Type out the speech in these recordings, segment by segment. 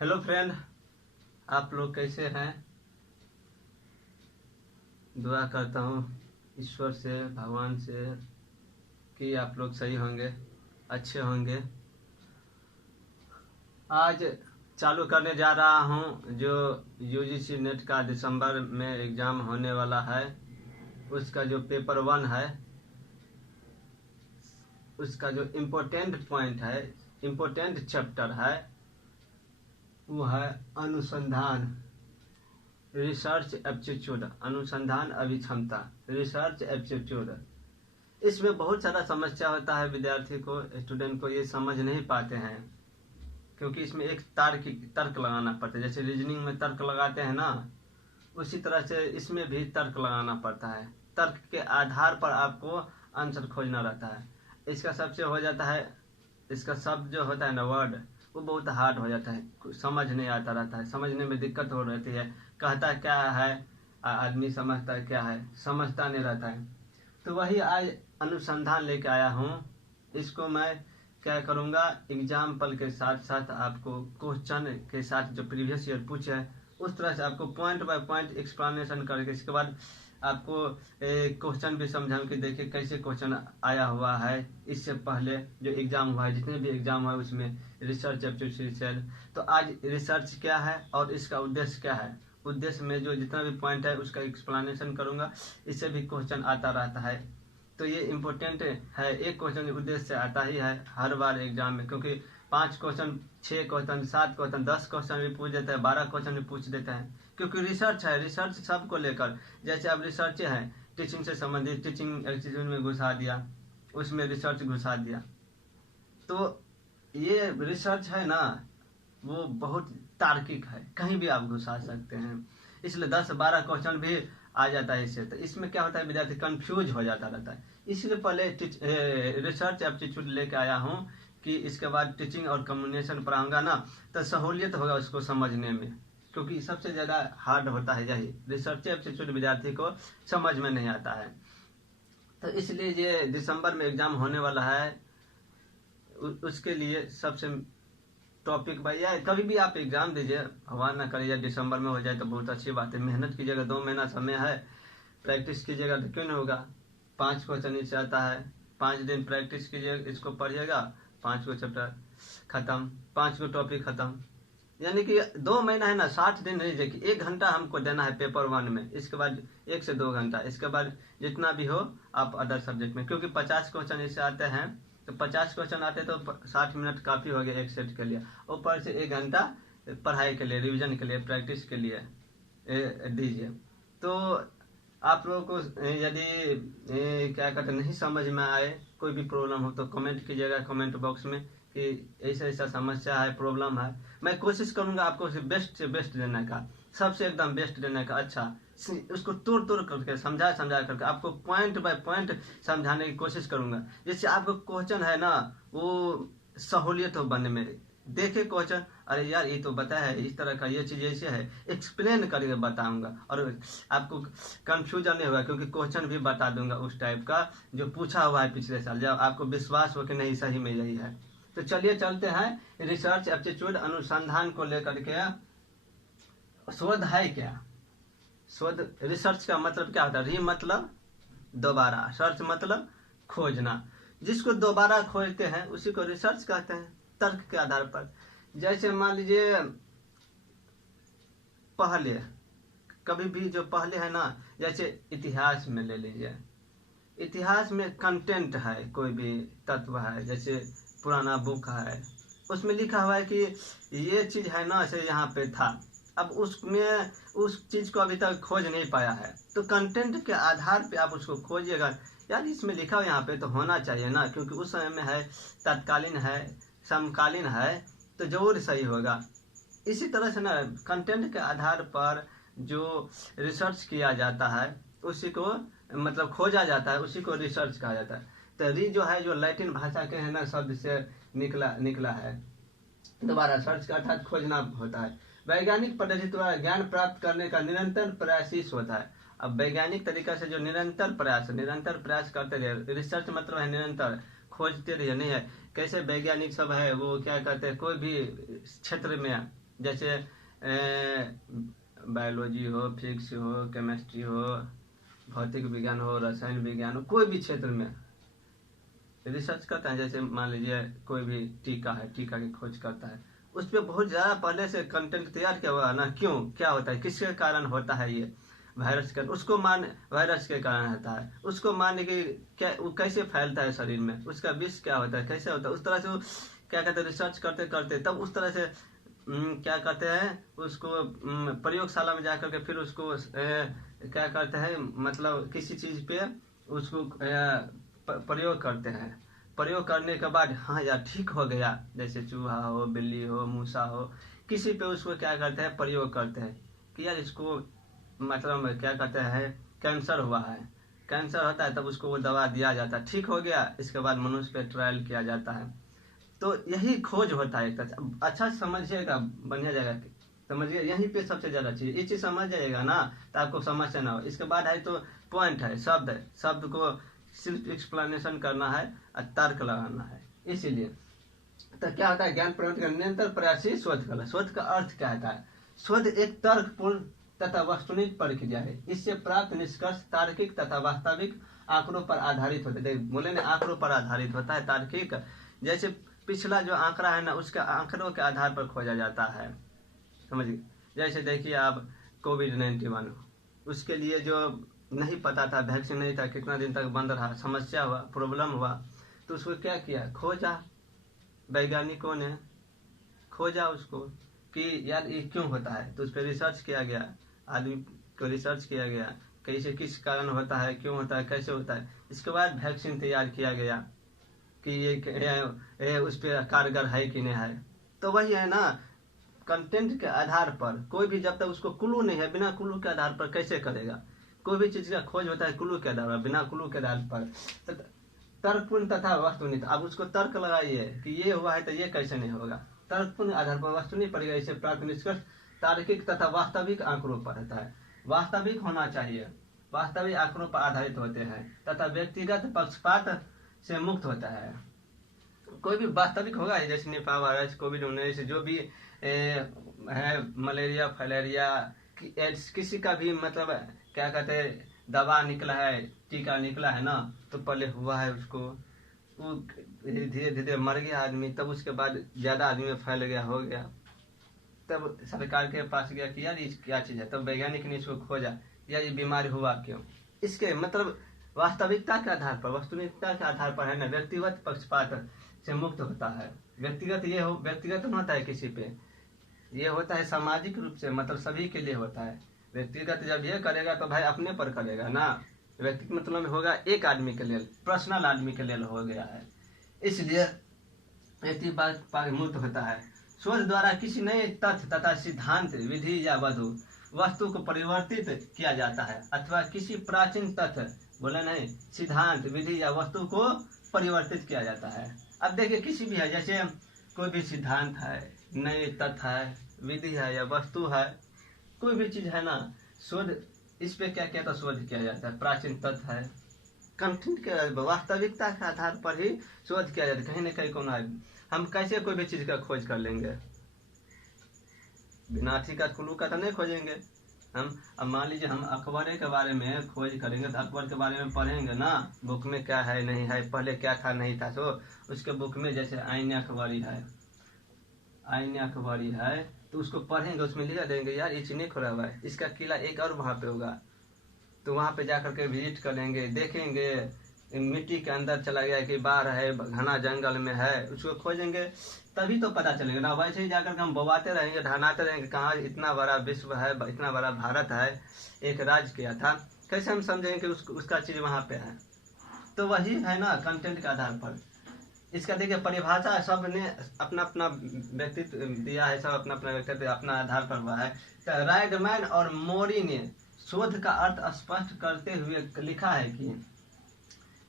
Hello friend, आप लोग कैसे हैं। दुआ करता हूँ ईश्वर से, भगवान से कि आप लोग सही होंगे, अच्छे होंगे। आज चालू करने जा रहा हूँ जो यूजीसी नेट का दिसंबर में एग्ज़ाम होने वाला है, उसका जो पेपर 1 है, उसका जो इम्पोर्टेंट पॉइंट है, इम्पोर्टेंट चैप्टर है, वो है अनुसंधान, रिसर्च एप्टीट्यूड, अनुसंधान अभिक्षमता, रिसर्च एप्टीट्यूड। इसमें बहुत सारा समस्या होता है, विद्यार्थी को, स्टूडेंट को ये समझ नहीं पाते हैं, क्योंकि इसमें एक तर्क लगाना पड़ता है। जैसे रीजनिंग में तर्क लगाते हैं ना, उसी तरह से इसमें भी तर्क लगाना पड़ता है। तर्क के आधार पर आपको आंसर खोजना रहता है। इसका सबसे हो जाता है, इसका शब्द जो होता है ना, वर्ड, वो बहुत हार्ड हो जाता है, समझ नहीं आता रहता है, समझने में दिक्कत हो रहती है। कहता क्या है आदमी, समझता क्या है, समझता नहीं रहता है। तो वही आज अनुसंधान लेके आया हूँ। इसको मैं क्या करूँगा, एग्जाम्पल के साथ साथ आपको क्वेश्चन के साथ जो प्रीवियस ईयर पूछे है उस तरह से आपको पॉइंट बाय पॉइंट एक्सप्लेनेशन करके, इसके बाद आपको क्वेश्चन भी समझाऊँ कि देखिए कैसे क्वेश्चन आया हुआ है इससे पहले जो एग्जाम हुआ है, जितने भी एग्जाम हुआ है उसमें रिसर्च एप्टीट्यूड। तो आज रिसर्च क्या है और इसका उद्देश्य क्या है, उद्देश्य में जो जितना भी पॉइंट है उसका एक्सप्लेनेशन करूंगा। इससे भी क्वेश्चन आता रहता है, तो ये इम्पोर्टेंट है। एक क्वेश्चन उद्देश्य से आता ही है हर बार एग्जाम में, क्योंकि 5 क्वेश्चन, 6 क्वेश्चन, 7 क्वेश्चन, 10 क्वेश्चन भी पूछ देता है, 12 क्वेश्चन भी पूछ देता है, क्योंकि रिसर्च है। रिसर्च सबको लेकर, जैसे अब रिसर्च है टीचिंग से संबंधित, टीचिंग एप्टीट्यूड में घुसा दिया, उसमें रिसर्च घुसा दिया। तो ये रिसर्च है ना, वो बहुत तार्किक है, कहीं भी आप घुसा सकते हैं, इसलिए 10-12 क्वेश्चन भी आ जाता है इससे। तो इसमें क्या होता है, विद्यार्थी कंफ्यूज हो जाता रहता है। इसलिए पहले रिसर्च एप्टीट्यूड लेके आया हूँ कि इसके बाद टीचिंग और कम्युनिकेशन पढ़ाऊंगा ना, तो सहूलियत होगा उसको समझने में, क्योंकि सबसे ज़्यादा हार्ड होता है यही, रिसर्च एप्टीट्यूड विद्यार्थी को समझ में नहीं आता है। तो इसलिए ये दिसंबर में एग्जाम होने वाला है, उसके लिए सबसे टॉपिक भैया, कभी भी आप एग्जाम दीजिए, भगवान ना करिए दिसंबर में हो जाए तो बहुत अच्छी बात है। मेहनत कीजिएगा, 2 महीना समय है, प्रैक्टिस कीजिएगा तो क्यों नहीं होगा। 5 क्वेश्चन नीचे आता है, 5 दिन प्रैक्टिस कीजिएगा, इसको पढ़िएगा, 5 को चैप्टर खत्म, 5 को टॉपिक खत्म। यानी कि 2 महीना है ना, 60 दिन नहीं, देखिए 1 घंटा हमको देना है पेपर 1 में, इसके बाद 1 से 2 घंटा, इसके बाद जितना भी हो आप अदर सब्जेक्ट में, क्योंकि 50 क्वेश्चन इससे आते हैं, तो 50 क्वेश्चन आते तो 60 मिनट काफ़ी हो गया एक सेट के लिए। ऊपर से 1 घंटा पढ़ाई के लिए, रिवीजन के लिए, प्रैक्टिस के लिए दीजिए। तो आप लोगों को यदि क्या कहते नहीं समझ में आए, कोई भी प्रॉब्लम हो तो कमेंट कीजिएगा कमेंट बॉक्स में कि ऐसा ऐसा समस्या है, प्रॉब्लम है। मैं कोशिश करूंगा आपको बेस्ट से बेस्ट देने का, सबसे एकदम बेस्ट देने का। अच्छा, उसको तोड़ तोड़ करके, समझा करके आपको पॉइंट बाय पॉइंट समझाने की कोशिश करूंगा, जिससे आपको क्वेश्चन है ना वो सहूलियत हो बनने में। देखे क्वेश्चन, अरे यार ये तो बताया है इस तरह का, ये चीज़ ऐसे है, एक्सप्लेन करके बताऊंगा और आपको कंफ्यूजन नहीं होगा, क्योंकि क्वेश्चन भी बता दूंगा उस टाइप का जो पूछा हुआ है पिछले साल, जब आपको विश्वास हो कि नहीं सही में यही है। तो चलिए चलते हैं रिसर्च एप्टीट्यूड, अनुसंधान को लेकर के। शोध है क्या, शोध, रिसर्च का मतलब क्या होता है, री मतलब दोबारा, सर्च मतलब खोजना, जिसको दोबारा खोजते हैं उसी को रिसर्च कहते हैं, तर्क के आधार पर। जैसे मान लीजिए पहले, कभी भी जो पहले है ना, जैसे इतिहास में ले लीजिए, इतिहास में कंटेंट है, कोई भी तत्व है, जैसे पुराना बुक है, उसमें लिखा हुआ है कि ये चीज है ना से यहाँ पे था, अब उसमें उस चीज को अभी तक खोज नहीं पाया है, तो कंटेंट के आधार पे आप उसको खोजिएगा। यार इसमें लिखा हुआ यहाँ पे तो होना चाहिए ना, क्योंकि उस समय में है, तत्कालीन है, समकालीन है, तो जरूर सही होगा। इसी तरह से ना कंटेंट के आधार पर जो रिसर्च किया जाता है उसी को मतलब खोजा जाता है, उसी को रिसर्च कहा जाता है। तो री जो है, जो लैटिन भाषा के है ना शब्द से निकला है, दोबारा सर्च का अर्थात खोजना होता है। वैज्ञानिक पद्धति द्वारा ज्ञान प्राप्त करने का निरंतर प्रयास होता है। अब वैज्ञानिक तरीका से जो निरंतर प्रयास करते रहे, रिसर्च मतलब है निरंतर खोजते रहिए, नहीं है कैसे वैज्ञानिक सब है वो क्या कहते हैं, कोई भी क्षेत्र में जैसे बायोलॉजी हो, फिजिक्स हो, केमिस्ट्री हो, भौतिक विज्ञान हो, रसायन विज्ञान हो, कोई भी क्षेत्र में रिसर्च करता है। जैसे मान लीजिए कोई भी टीका है, टीका की खोज करता है, उस पर बहुत ज़्यादा पहले से कंटेंट तैयार किया हुआ है ना, क्यों, क्या होता है, किसके कारण होता है ये वायरस का, उसको मान वायरस के कारण होता है, उसको मानने की क्या, वो कैसे फैलता है शरीर में, उसका विष क्या होता है, कैसे होता है, उस तरह से वो क्या कहते हैं, रिसर्च करते करते तब उस तरह से क्या करते हैं, उसको प्रयोगशाला में जाकर के फिर उसको क्या करते हैं, मतलब किसी चीज़ पे उसको प्रयोग करते हैं। प्रयोग करने के बाद हाँ यार ठीक हो गया, जैसे चूहा हो, बिल्ली हो, मूसा हो, किसी पे उसको क्या करते हैं, प्रयोग करते हैं कि यार इसको मतलब क्या कहते हैं, कैंसर हुआ है, कैंसर होता है, तब उसको वो दवा दिया जाता है, ठीक हो गया, इसके बाद मनुष्य पे ट्रायल किया जाता है। तो यही खोज होता है। अच्छा समझिएगा, बढ़िया जगह समझिए, यहीं पे सबसे ज़्यादा चीज़, ये चीज़ समझ जाएगा ना तो आपको समस्या ना हो। इसके बाद है तो पॉइंट है, शब्द है, शब्द को सिर्फ एक्सप्लेनेशन करना है और तर्क लगाना है। इसीलिए तो क्या होता है, ज्ञान प्राप्त का निरंतर प्रयास ही शोध कला। शोध का अर्थ क्या होता है, शोध एक तर्कपूर्ण तथा वस्तुनिष्ठ प्रक्रिया है। इससे प्राप्त निष्कर्ष तार्किक तथा वास्तविक आंकड़ों पर आधारित होते हैं। बोले ना, आंकड़ों पर आधारित होता है तार्किक, जैसे पिछला जो आंकड़ा है ना, उसके आंकड़ों के आधार पर खोजा जाता है, समझिए। जैसे देखिए आप कोविड-19, उसके लिए जो नहीं पता था, वैक्सीन नहीं था, कितना दिन तक बंद रहा, समस्या हुआ, प्रॉब्लम हुआ, तो उसको क्या किया, खोजा, वैज्ञानिकों ने खोजा उसको कि यार ये क्यों होता है, तो उस पर रिसर्च किया गया, आदमी को रिसर्च किया गया, कैसे, किस कारण होता है, क्यों होता है, कैसे होता है। इसके बाद वैक्सीन तैयार किया गया कि ये उस पर कारगर है कि नहीं है। तो वही है ना, कंटेंट के आधार पर कोई भी, जब तक उसको क्लू नहीं है, बिना क्लू के आधार पर कैसे करेगा। कोई भी चीज़ का खोज होता है क्लू के आधार पर, बिना क्लू के आधार पर तो तर्कपूर्ण तथा वस्तुनिष्ठ। अब उसको तर्क लगाइए कि ये हुआ है तो ये कैसे नहीं होगा, तर्कपूर्ण आधार पर वस्तुनिष्ठ पड़ेगा। इसे प्राप्त निष्कर्ष तार्किक तथा वास्तविक आंकड़ों पर रहता है, वास्तविक होना चाहिए, वास्तविक आंकड़ों पर आधारित होते हैं तथा व्यक्तिगत पक्षपात से मुक्त होता है। कोई भी वास्तविक होगा, जैसे निपा वायरस, कोविड-19, जो भी है, मलेरिया, फलेरिया, एड्स, किसी का भी मतलब क्या कहते हैं, दवा निकला है, टीका निकला है ना, तो पहले हुआ है उसको, वो धीरे धीरे मर गया आदमी, तब उसके बाद ज़्यादा आदमी में फैल गया, हो गया, तब सरकार के पास गया कि यार ये क्या चीज़ है, तब वैज्ञानिक ने इसको खोजा, यार ये बीमारी हुआ क्यों। इसके मतलब वास्तविकता के आधार पर, वस्तुनिष्ठता के आधार पर है ना, व्यक्तिगत पक्षपात से मुक्त होता है। व्यक्तिगत ये हो, व्यक्तिगत नहीं होता है किसी पे, ये होता है सामाजिक रूप से, मतलब सभी के लिए होता है। व्यक्तिगत जब ये करेगा तो भाई अपने पर करेगा ना, व्यक्तिगत मतलब होगा एक आदमी के लिए, पर्सनल आदमी के लिए हो गया है, इसलिए व्यक्ति मुक्त होता है। शोध द्वारा किसी नए तथ्य तथा सिद्धांत, विधि या वस्तु को परिवर्तित किया जाता है, अथवा किसी प्राचीन तथ्य, बोला नहीं, सिद्धांत, विधि या वस्तु को परिवर्तित किया जाता है। अब देखिए किसी भी है, जैसे कोई भी सिद्धांत है, नए तथ्य है, विधि है या वस्तु है, कोई भी चीज है ना, शोध इस पे क्या क्या तो शोध किया जाता है। प्राचीन तथ्य है, कंटेंट के वास्तविकता के आधार पर ही शोध किया जाता है। कहीं ना कहीं कौन है, हम कैसे कोई भी चीज का खोज कर लेंगे, बिना अथी का, क्लू का तो नहीं खोजेंगे हम। अब मान लीजिए हम अकबर के बारे में खोज करेंगे तो अकबर के बारे में पढ़ेंगे ना, बुक में क्या है नहीं है, पहले क्या था नहीं था, तो उसके बुक में जैसे आईन अकबरी है, आईन अकबरी है, तो उसको पढ़ेंगे, उसमें लिखा देंगे यार ये चीनी खोला हुआ है, इसका किला एक और वहाँ पे होगा, तो वहाँ पे जाकर के विजिट करेंगे, देखेंगे मिट्टी के अंदर चला गया कि बाहर है, घना जंगल में है, उसको खोजेंगे तभी तो पता चलेगा ना। वैसे ही जाकर के हम बवाते रहेंगे, ढानाते रहेंगे, कहाँ इतना बड़ा विश्व है, इतना बड़ा भारत है, एक राज किया था, कैसे हम समझेंगे कि उसका चीज़ वहाँ पे है। तो वही है ना कंटेंट के आधार पर। इसका देखिए परिभाषा सब ने अपना अपना व्यक्तित्व दिया है, सब अपना अपना व्यक्तित्व अपना आधार पर हुआ है। तो राइडमैन और मोरी ने शोध का अर्थ स्पष्ट करते हुए लिखा है कि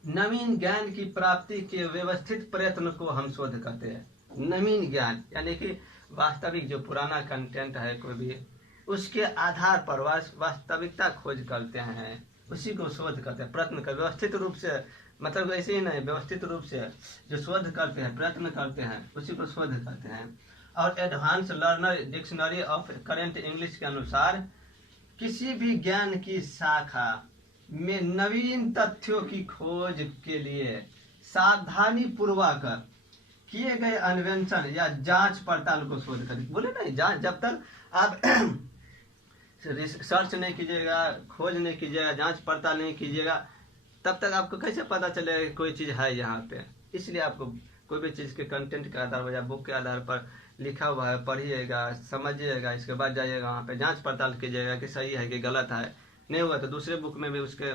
नवीन ज्ञान की प्राप्ति के व्यवस्थित प्रयत्न को हम शोध करते हैं। नवीन ज्ञान यानी कि वास्तविक जो पुराना कंटेंट है कोई भी, उसके आधार पर वास्तविकता खोज करते हैं, उसी को शोध करते हैं, प्रयत्न कर व्यवस्थित रूप से, मतलब ऐसे ही नहीं, व्यवस्थित रूप से जो शोध करते हैं, प्रयत्न करते हैं, उसी को शोध करते हैं। और advance learner dictionary of current English के अनुसार किसी भी ज्ञान की शाखा में नवीन तथ्यों की खोज के लिए सावधानी पूर्वक किए गए अन्वेषण या जांच पड़ताल को शोध करें। बोले नहीं, जांच जब तक आप सर्च नहीं कीजिएगा, खोज नहीं कीजिएगा, जांच पड़ताल नहीं कीजिएगा, तब तक आपको कैसे पता चलेगा कोई चीज़ है यहाँ पे। इसलिए आपको कोई भी चीज़ के कंटेंट के आधार पर या बुक के आधार पर लिखा हुआ है पढ़िएगा, समझिएगा, इसके बाद जाइएगा वहाँ पे जांच पड़ताल कीजिएगा कि सही है कि गलत है। नहीं हुआ तो दूसरे बुक में भी उसके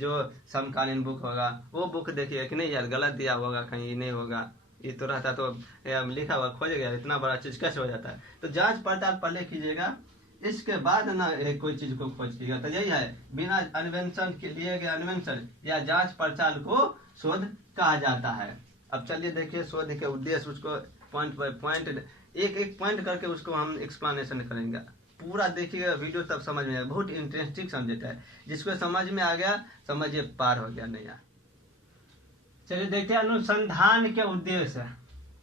जो समकालीन बुक होगा वो बुक देखिएगा कि नहीं यार गलत दिया होगा, कहीं नहीं होगा, ये तो रहता तो लिखा हुआ खोज गया, इतना बड़ा चीज़ कैसे हो जाता है। तो जांच पड़ताल पहले कीजिएगा, इसके बाद ना कोई चीज को खोज कीजिएगा। तो यही है, बिना अन्वेषण के लिए गए अन्वेषण या जांच पड़ताल को शोध कहा जाता है। अब चलिए देखिए शोध के उद्देश्य, उसको पॉइंट बाय पॉइंट एक एक पॉइंट करके उसको हम एक्सप्लेनेशन करेंगे। पूरा देखिएगा वीडियो तब समझ में आएगा, बहुत इंटरेस्टिंग सब्जेक्ट है। जिसको समझ में आ गया समझिए पार हो गया नैया। चलिए देखते हैं अनुसंधान के उद्देश्य।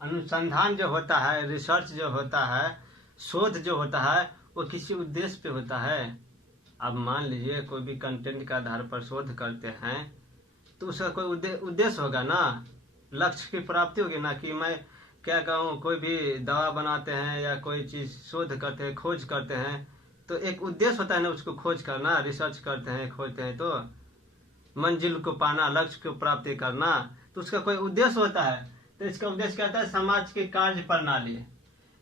अनुसंधान जो होता है, रिसर्च जो होता है, शोध जो होता है वो किसी उद्देश्य पे होता है। अब मान लीजिए कोई भी कंटेंट के आधार पर शोध करते हैं तो उसका कोई उद्देश्य होगा ना, लक्ष्य की प्राप्ति होगी ना। कि मैं क्या कहूँ, कोई भी दवा बनाते हैं या कोई चीज़ शोध करते हैं, खोज करते हैं, तो एक उद्देश्य होता है ना उसको खोज करना। रिसर्च करते हैं, खोजते हैं तो मंजिल को पाना, लक्ष्य को प्राप्ति करना, तो उसका कोई उद्देश्य होता है। तो इसका उद्देश्य क्या होता है, समाज की कार्य प्रणाली,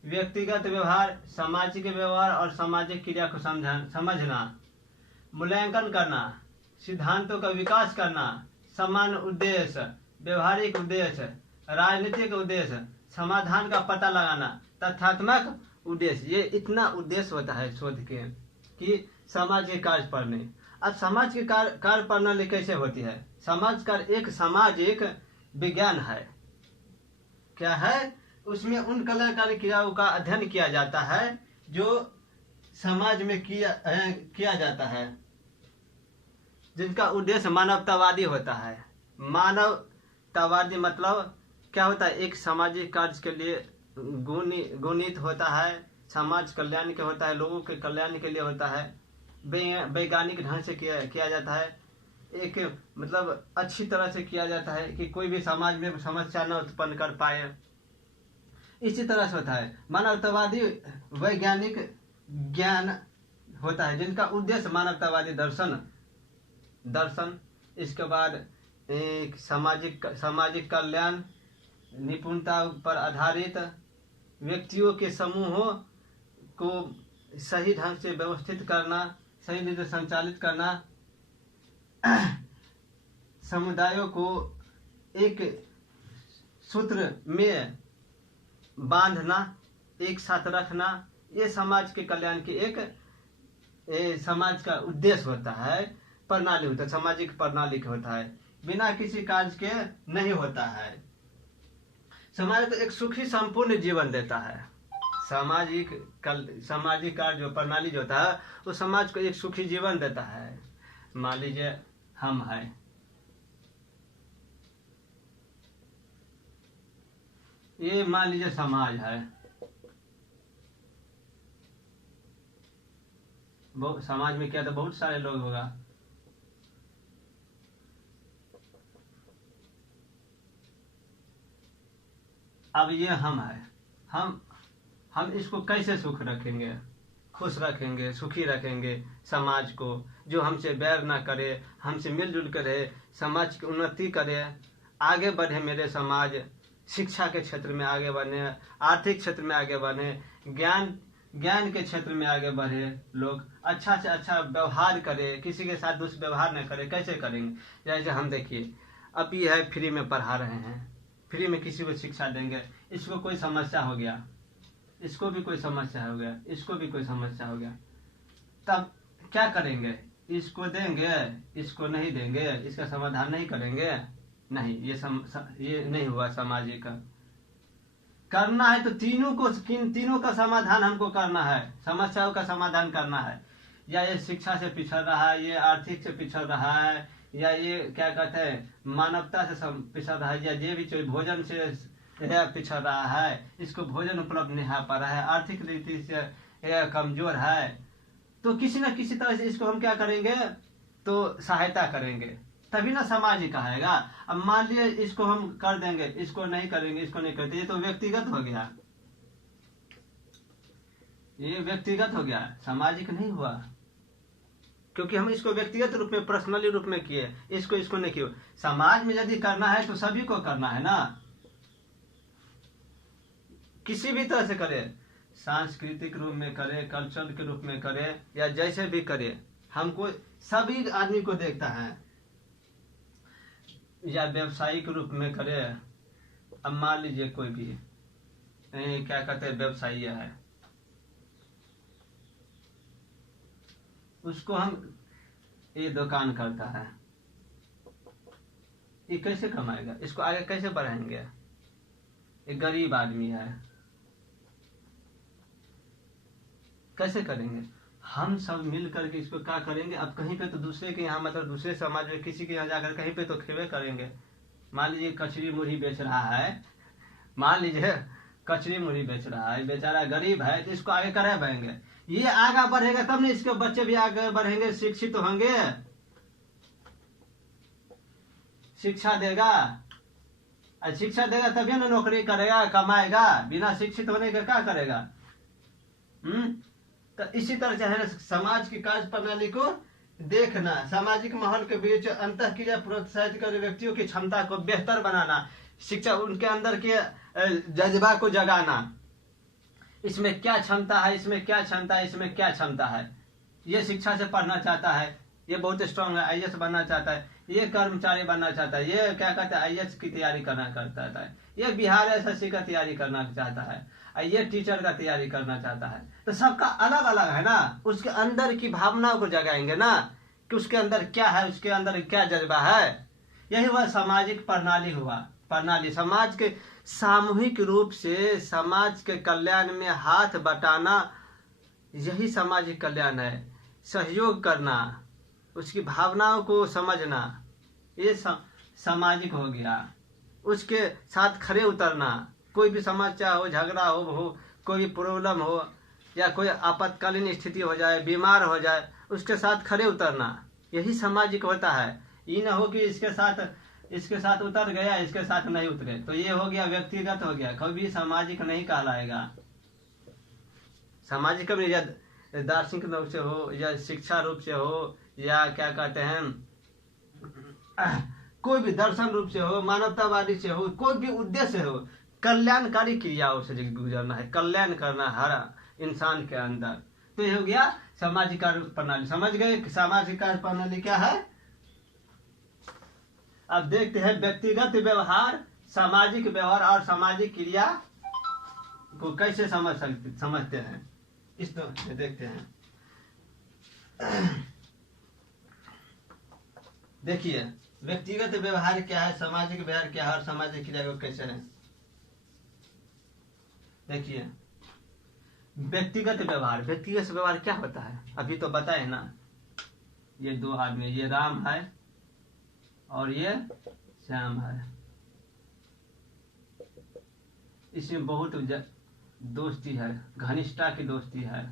व्यक्तिगत व्यवहार, सामाजिक व्यवहार और सामाजिक क्रिया को समझना, मूल्यांकन करना, सिद्धांतों का विकास करना, सामान्य उद्देश्य, व्यवहारिक उद्देश्य, राजनीतिक उद्देश्य, समाधान का पता लगाना, तथ्यात्मक उद्देश्य। ये इतना उद्देश्य होता है शोध के कि समाज के कार्य प्रणाली। अब समाज की कार्य प्रणाली कैसे होती है? समाज का एक सामाजिक विज्ञान है। क्या है? उसमें उन कल्याणकारी क्रियाओं का अध्ययन किया जाता है जो समाज में किया जाता है, जिनका उद्देश्य मानवतावादी होता है। मानवतावादी मतलब क्या होता है, एक सामाजिक कार्य के लिए गुणित होता है, समाज कल्याण के होता है, लोगों के कल्याण के लिए होता है, वैज्ञानिक ढंग से किया जाता है, एक मतलब अच्छी तरह से किया जाता है कि कोई भी समाज में समस्या न उत्पन्न कर पाए। इसी तरह से होता है मानवतावादी वैज्ञानिक ज्ञान होता है, जिनका उद्देश्य मानवतावादी दर्शन, इसके बाद एक सामाजिक कल्याण, निपुणता पर आधारित, व्यक्तियों के समूहों को सही ढंग से व्यवस्थित करना, सही नीति संचालित करना, समुदायों को एक सूत्र में बांधना, एक साथ रखना, ये समाज के कल्याण की एक समाज का उद्देश्य होता है, प्रणाली होता है, सामाजिक प्रणाली का होता है, बिना किसी कार्य के नहीं होता है। समाज को एक सुखी संपूर्ण जीवन देता है। सामाजिक कार्य जो प्रणाली जो होता है वो समाज को एक सुखी जीवन देता है। मान लीजिए हम हैं, ये मान लीजिए समाज है, समाज में क्या तो बहुत सारे लोग होगा। अब ये हम है, हम इसको कैसे सुख रखेंगे, खुश रखेंगे, सुखी रखेंगे समाज को, जो हमसे बैर ना करे, हमसे मिलजुल कर रहे, समाज की उन्नति करे, आगे बढ़े मेरे समाज, शिक्षा के क्षेत्र में आगे बढ़े, आर्थिक क्षेत्र में आगे बढ़े, ज्ञान के क्षेत्र में आगे बढ़े, लोग अच्छा से अच्छा व्यवहार करे, किसी के साथ दुष्व्यवहार न करे। कैसे करेंगे? जैसे हम देखिए अभी है फ्री में पढ़ा रहे हैं, फ्री में किसी को शिक्षा देंगे, इसको कोई समस्या हो गया, इसको भी कोई समस्या हो गया, इसको भी कोई समस्या हो गया, तब क्या करेंगे? इसको देंगे, इसको नहीं देंगे, इसका समाधान नहीं करेंगे? नहीं, ये नहीं हुआ। सामाजिक करना है तो तीनों का समाधान हमको करना है, समस्याओं का समाधान करना है। या ये शिक्षा से पिछड़ रहा है, ये आर्थिक से पिछड़ रहा है, या ये क्या कहते हैं मानवता से पिछड़ रहा है, या ये भी भोजन से यह पिछड़ रहा है, इसको भोजन उपलब्ध नहीं हो पा रहा है, आर्थिक रीति से यह कमजोर है, तो किसी न किसी तरह से इसको हम क्या करेंगे, तो सहायता करेंगे, तभी ना समाज ही कहेगा। अब मान लीजिए इसको हम कर देंगे, इसको नहीं करेंगे, इसको नहीं करते, ये तो व्यक्तिगत हो गया, ये व्यक्तिगत हो गया, सामाजिक नहीं हुआ, क्योंकि हम इसको व्यक्तिगत रूप में, पर्सनली रूप में किए, इसको नहीं किए। समाज में यदि करना है तो सभी को करना है ना, किसी भी तरह से करे, सांस्कृतिक रूप में करे, कल्चर के रूप में करे, या जैसे भी करे, हमको सभी आदमी को देखता है, या व्यवसायिक रूप में करे। अब मान लीजिए कोई भी क्या कहते हैं, व्यवसायी है, उसको हम, ये दुकान करता है, ये कैसे कमाएगा, इसको आगे कैसे बढ़ाएंगे, एक गरीब आदमी है, कैसे करेंगे, हम सब मिल करके इसको क्या करेंगे। अब कहीं पे तो दूसरे के यहाँ, मतलब दूसरे समाज में किसी के यहाँ जाकर कहीं पे तो खेवे करेंगे। मान लीजिए कचरी मुरही बेच रहा है, मान लीजिए कचरी मुरही बेच रहा है, बेचारा गरीब है, तो इसको आगे करे बढ़ेंगे, ये आगे बढ़ेगा तब ना इसके बच्चे भी आगे बढ़ेंगे, शिक्षित होंगे, शिक्षा देगा, शिक्षा देगा तभी ना नौकरी करेगा, कमाएगा, बिना शिक्षित होने के क्या करेगा। तो इसी तरह से है ना, समाज की कार्य प्रणाली को देखना, सामाजिक माहौल के बीच अंतःक्रिया प्रोत्साहित कर व्यक्तियों की क्षमता को बेहतर बनाना, शिक्षा, उनके अंदर के जज्बा को जगाना, इसमें क्या क्षमता है, इसमें क्या क्षमता है, इसमें क्या क्षमता है, ये शिक्षा से पढ़ना चाहता है, ये बहुत स्ट्रांग है, आईएएस बनना चाहता है, ये कर्मचारी बनना चाहता है, ये क्या कहता है, आईएएस की तैयारी करना चाहता है, ये बिहार एसएससी का तैयारी करना चाहता है, ये टीचर का तैयारी करना चाहता है। तो सबका अलग अलग है ना, उसके अंदर की भावनाओं को जगाएंगे ना, कि उसके अंदर क्या है, उसके अंदर क्या जज्बा है। यही वह सामाजिक प्रणाली हुआ। प्रणाली समाज के सामूहिक रूप से समाज के कल्याण में हाथ बटाना, यही सामाजिक कल्याण है। सहयोग करना, उसकी भावनाओं को समझना, ये सामाजिक हो गया। उसके साथ खड़े उतरना, कोई भी समस्या हो, झगड़ा हो, कोई प्रॉब्लम हो, या कोई आपातकालीन स्थिति हो जाए, बीमार हो जाए, उसके साथ खड़े उतरना, यही सामाजिक होता है। ये ना हो कि इसके साथ उतर गया, इसके साथ नहीं उतरे, तो ये हो गया व्यक्तिगत हो गया, कभी सामाजिक नहीं कहलाएगा। सामाजिक कभी या दार्शनिक रूप से हो, या शिक्षा रूप से हो, या क्या कहते हैं, कोई भी दर्शन रूप से हो, मानवतावादी से हो, कोई भी उद्देश्य हो, कल्याणकारी क्रियाओं से गुजरना है, कल्याण करना हर इंसान के अंदर। तो ये हो गया सामाजिक कार्य प्रणाली। समझ गए सामाजिक कार्य प्रणाली क्या है। अब देखते हैं व्यक्तिगत व्यवहार, सामाजिक व्यवहार और सामाजिक क्रिया को कैसे समझते हैं, इस तो देखते हैं। देखिए व्यक्तिगत व्यवहार क्या है, सामाजिक व्यवहार क्या है और सामाजिक क्रिया को कैसे है। देखिए व्यक्तिगत व्यवहार क्या होता है, अभी तो बताए ना, ये दो आदमी, ये राम है और ये श्याम है, इसमें बहुत दोस्ती है, घनिष्ठता की दोस्ती है,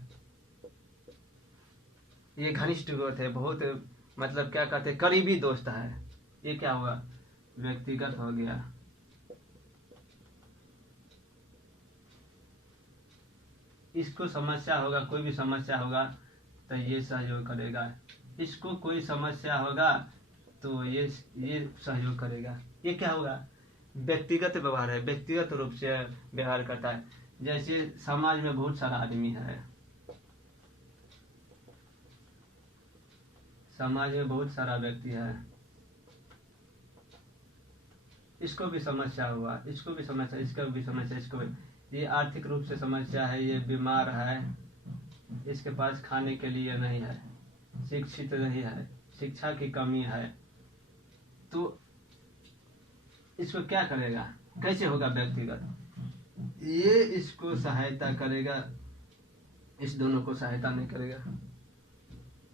ये घनिष्ठ दोस्त है, बहुत मतलब क्या कहते हैं, करीबी दोस्त है। ये क्या हुआ, व्यक्तिगत हो गया। इसको समस्या होगा, कोई भी समस्या होगा तो ये सहयोग करेगा, इसको कोई समस्या होगा तो ये सहयोग करेगा। ये क्या होगा, व्यक्तिगत व्यवहार है, व्यक्तिगत रूप से व्यवहार करता है। जैसे समाज में बहुत सारा आदमी है, समाज में बहुत सारा व्यक्ति है, इसको भी समस्या हुआ, इसको भी समस्या, इसको भी समस्या, इसको भी, ये आर्थिक रूप से समस्या है, ये बीमार है, इसके पास खाने के लिए नहीं है, शिक्षित नहीं है, शिक्षा की कमी है, तो इसको क्या करेगा, कैसे होगा व्यक्तिगत, ये इसको सहायता करेगा, इस दोनों को सहायता नहीं करेगा,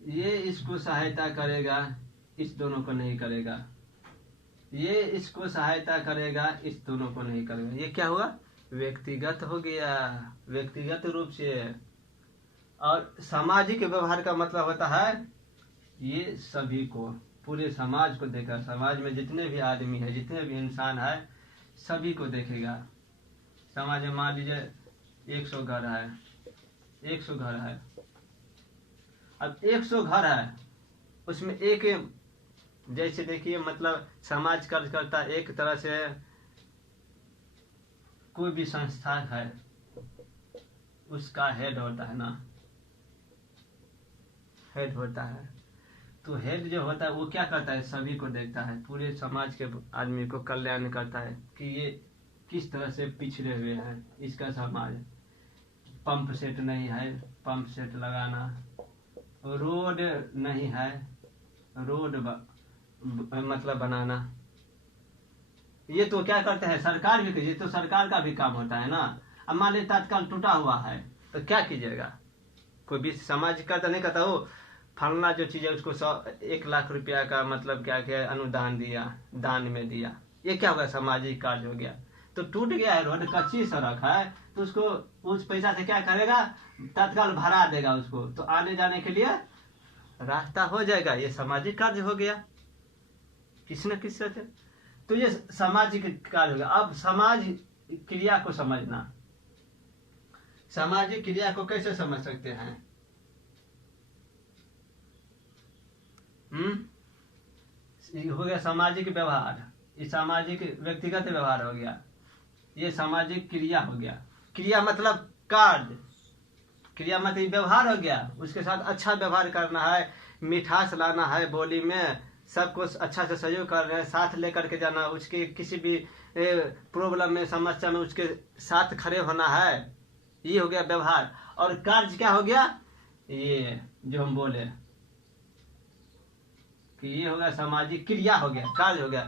ये इसको सहायता करेगा, इस दोनों को नहीं करेगा। ये इसको सहायता करेगा, इस दोनों को नहीं करेगा। ये क्या हुआ? व्यक्तिगत हो गया, व्यक्तिगत रूप से। और सामाजिक व्यवहार का मतलब होता है ये सभी को, पूरे समाज को देखेगा। समाज में जितने भी आदमी है, जितने भी इंसान है, सभी को देखेगा। समाज में मान लीजिए 100 घर है, 100 घर है। अब 100 घर है, उसमें एक, जैसे देखिए मतलब समाज कार्य करता है एक तरह से, कोई भी संस्था है उसका हेड होता है ना, हेड होता है। तो हेड जो होता है वो क्या करता है? सभी को देखता है, पूरे समाज के आदमी को कल्याण करता है कि ये किस तरह से पिछड़े हुए हैं। इसका समाज, पंप सेट नहीं है, पंप सेट लगाना, रोड नहीं है, रोड मतलब बनाना। ये तो क्या करते हैं? सरकार भी, ये तो सरकार का भी काम होता है ना। अब मान लीजिए तत्काल टूटा हुआ है तो क्या कीजिएगा? कोई भी समाज का तो नहीं कहता हो फलना जो चीज है उसको 1 लाख रुपया का मतलब क्या क्या अनुदान दिया, दान में दिया। ये क्या होगा? सामाजिक कार्य हो गया। तो टूट गया है रोड, कच्ची सड़क है, तो उसको उस पैसा से क्या करेगा? तत्काल भरा देगा उसको, तो आने जाने के लिए रास्ता हो जाएगा। ये सामाजिक कार्य हो गया किसी न किसी से। तो ये सामाजिक कार्य हो गया। अब समाज क्रिया को समझना, सामाजिक क्रिया को कैसे समझ सकते हैं? ये हो गया सामाजिक व्यवहार, ये सामाजिक व्यक्तिगत व्यवहार हो गया, ये सामाजिक क्रिया हो गया। क्रिया मतलब कार्य, क्रिया मतलब व्यवहार हो गया। उसके साथ अच्छा व्यवहार करना है, मिठास लाना है बोली में, सबको अच्छा से सहयोग कर रहे हैं, साथ लेकर के जाना, उसके किसी भी प्रॉब्लम में, समस्या में उसके साथ खड़े होना है। ये हो गया व्यवहार। और कार्य क्या हो गया? ये जो हम बोले कि ये हो गया सामाजिक क्रिया हो गया, कार्य हो गया।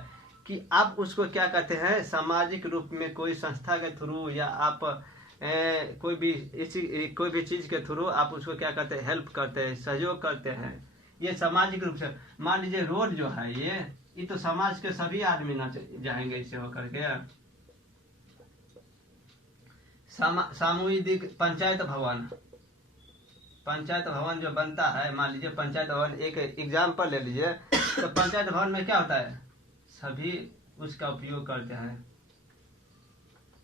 कि आप उसको क्या कहते हैं? सामाजिक रूप में कोई संस्था के थ्रू या आप कोई भी चीज के थ्रू आप उसको क्या करते हैं? हेल्प करते हैं, सहयोग करते हैं। ये सामाजिक रूप से। मान लीजिए रोड जो है ये तो समाज के सभी आदमी ना जाएंगे इससे होकर के। सामूहिक पंचायत भवन, पंचायत भवन जो बनता है, मान लीजिए पंचायत भवन, एक एग्जाम्पल ले लीजिए, तो पंचायत भवन में क्या होता है? सभी उसका उपयोग करते हैं।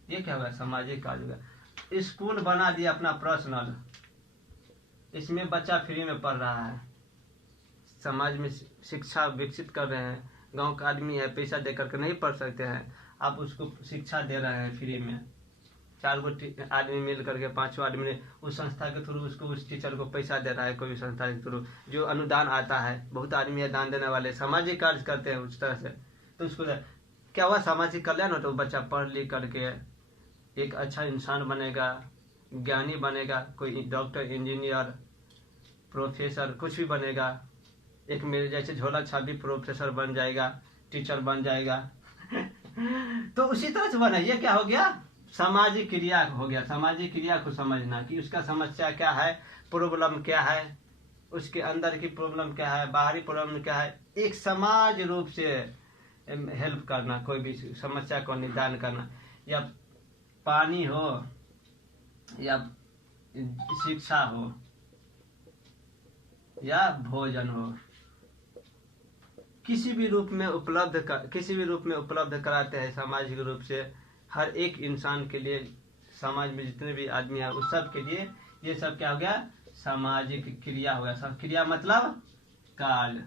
ये क्या होगा? सामाजिक कार्य होगा। स्कूल बना दिया अपना पर्सनल, इसमें बच्चा फ्री में पढ़ रहा है, समाज में शिक्षा विकसित कर रहे हैं। गांव का आदमी है, पैसा दे करके नहीं पढ़ सकते हैं, आप उसको शिक्षा दे रहे हैं फ्री में। 4 गो आदमी मिल करके, 5 आदमी ने उस संस्था के थ्रू उसको, उस टीचर को पैसा दे रहा है। कोई भी संस्था के थ्रू जो अनुदान आता है, बहुत आदमी है दान देने वाले, सामाजिक कार्य करते हैं उस तरह से। तो उसको क्या हुआ? सामाजिक कल्याण होता है। वो बच्चा पढ़ लिख करके एक अच्छा इंसान बनेगा, ज्ञानी बनेगा, कोई डॉक्टर, इंजीनियर, प्रोफेसर, कुछ भी बनेगा। एक मेरे जैसे झोला छापी प्रोफेसर बन जाएगा, टीचर बन जाएगा। तो उसी तरह से बना। ये क्या हो गया? सामाजिक क्रिया हो गया। सामाजिक क्रिया को समझना कि उसका समस्या क्या है, प्रॉब्लम क्या है, उसके अंदर की प्रॉब्लम क्या है, बाहरी प्रॉब्लम क्या है, एक समाज रूप से हेल्प करना, कोई भी समस्या को निदान करना। या पानी हो या शिक्षा हो या भोजन हो, किसी भी रूप में उपलब्ध कराते हैं सामाजिक रूप से हर एक इंसान के लिए। समाज में जितने भी आदमी हैं उस सब के लिए ये सब क्या हो गया? सामाजिक क्रिया हो गया। सब क्रिया मतलब कार्य।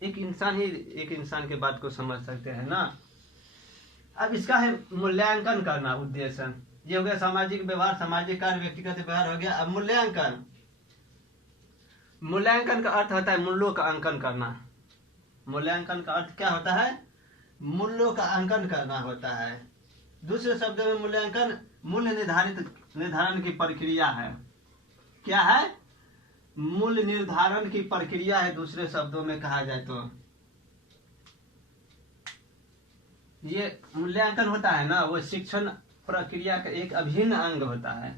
एक इंसान के बात को समझ सकते हैं ना। अब इसका है मूल्यांकन करना, उद्देश्य। ये हो गया सामाजिक व्यवहार, सामाजिक कार्य, व्यक्तिगत व्यवहार हो गया। अब मूल्यांकन, मूल्यांकन का अर्थ होता है मूल्यों का अंकन करना। मूल्यांकन का अर्थ क्या होता है? मूल्यों का अंकन करना होता है। दूसरे शब्दों में मूल्यांकन मूल्य निर्धारण की प्रक्रिया है। क्या है? मूल्य निर्धारण की प्रक्रिया है, दूसरे शब्दों में कहा जाए तो। ये मूल्यांकन होता है ना, वो शिक्षण प्रक्रिया का एक अभिन्न अंग होता है।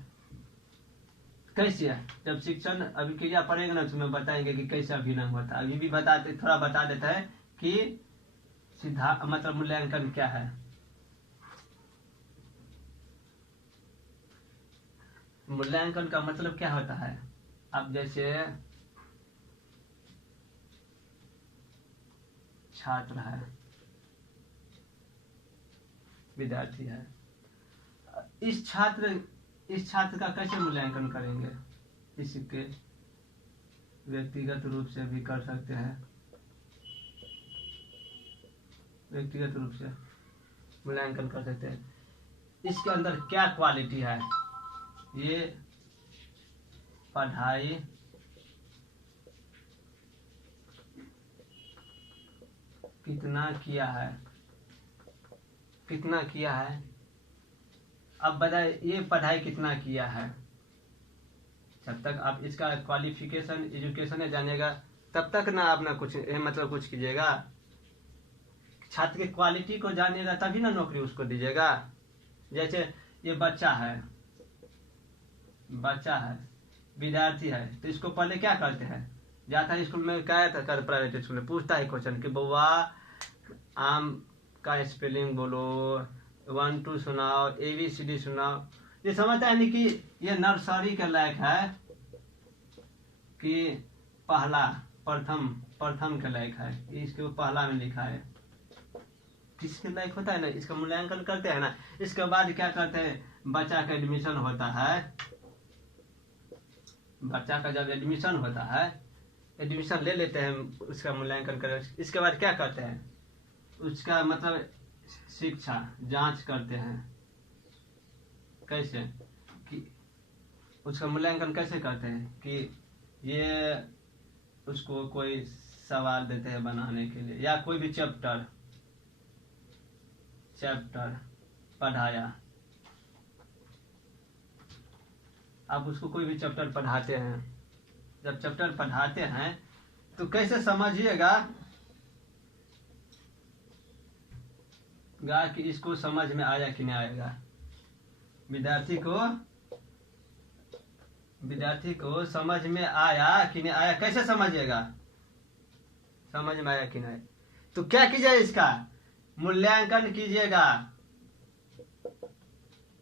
कैसे? जब शिक्षण अभिक्रिया पढ़ेंगे ना, तुम्हें बताएंगे कि कैसे अभिन्न अंग होता है। अभी भी थोड़ा बता देता है कि मतलब मूल्यांकन क्या है? मूल्यांकन का मतलब क्या होता है? अब जैसे छात्र है, विद्यार्थी है, इस छात्र का कैसे मूल्यांकन करेंगे? इसके व्यक्तिगत रूप से भी कर सकते हैं, व्यक्तिगत रूप से मूल्यांकन कर सकते हैं। इसके अंदर क्या क्वालिटी है? ये पढ़ाई कितना किया है, कितना किया है। अब बताइए ये पढ़ाई कितना किया है। जब तक आप इसका क्वालिफिकेशन एजुकेशन जानिएगा तब तक ना आप ना कुछ मतलब कुछ कीजिएगा। छात्र की क्वालिटी को जानिएगा तभी ना नौकरी उसको दीजिएगा। जैसे ये बच्चा है, विद्यार्थी है, तो इसको पहले क्या करते हैं? जाता है स्कूल में, क्या था कर प्राइवेट स्कूल में, पूछता है क्वेश्चन कि बउआ आम का स्पेलिंग बोलो, 1 2 सुनाओ, ABCD सुनाओ। ये समझता है नहीं कि ये नर्सरी के लायक है कि प्रथम के लायक है, इसके पहला में लिखा है, किसके लायक होता है ना, इसका मूल्यांकन करते हैं ना। इसके बाद क्या करते हैं? बच्चा का एडमिशन होता है, बच्चा का जब एडमिशन होता है, एडमिशन ले लेते हैं, उसका मूल्यांकन करें। इसके बाद क्या करते हैं? उसका मतलब शिक्षा जांच करते हैं। कैसे? कि उसका मूल्यांकन कैसे करते हैं? कि ये उसको कोई सवाल देते हैं बनाने के लिए, या कोई भी चैप्टर पढ़ाया, आप उसको कोई भी चैप्टर पढ़ाते हैं। जब चैप्टर पढ़ाते हैं तो कैसे समझिएगा कि इसको समझ में आया कि नहीं आएगा। विद्यार्थी को समझ में आया कि नहीं आया, कैसे समझिएगा? समझ में आया कि नहीं, तो क्या कीजिए? इसका मूल्यांकन कीजिएगा।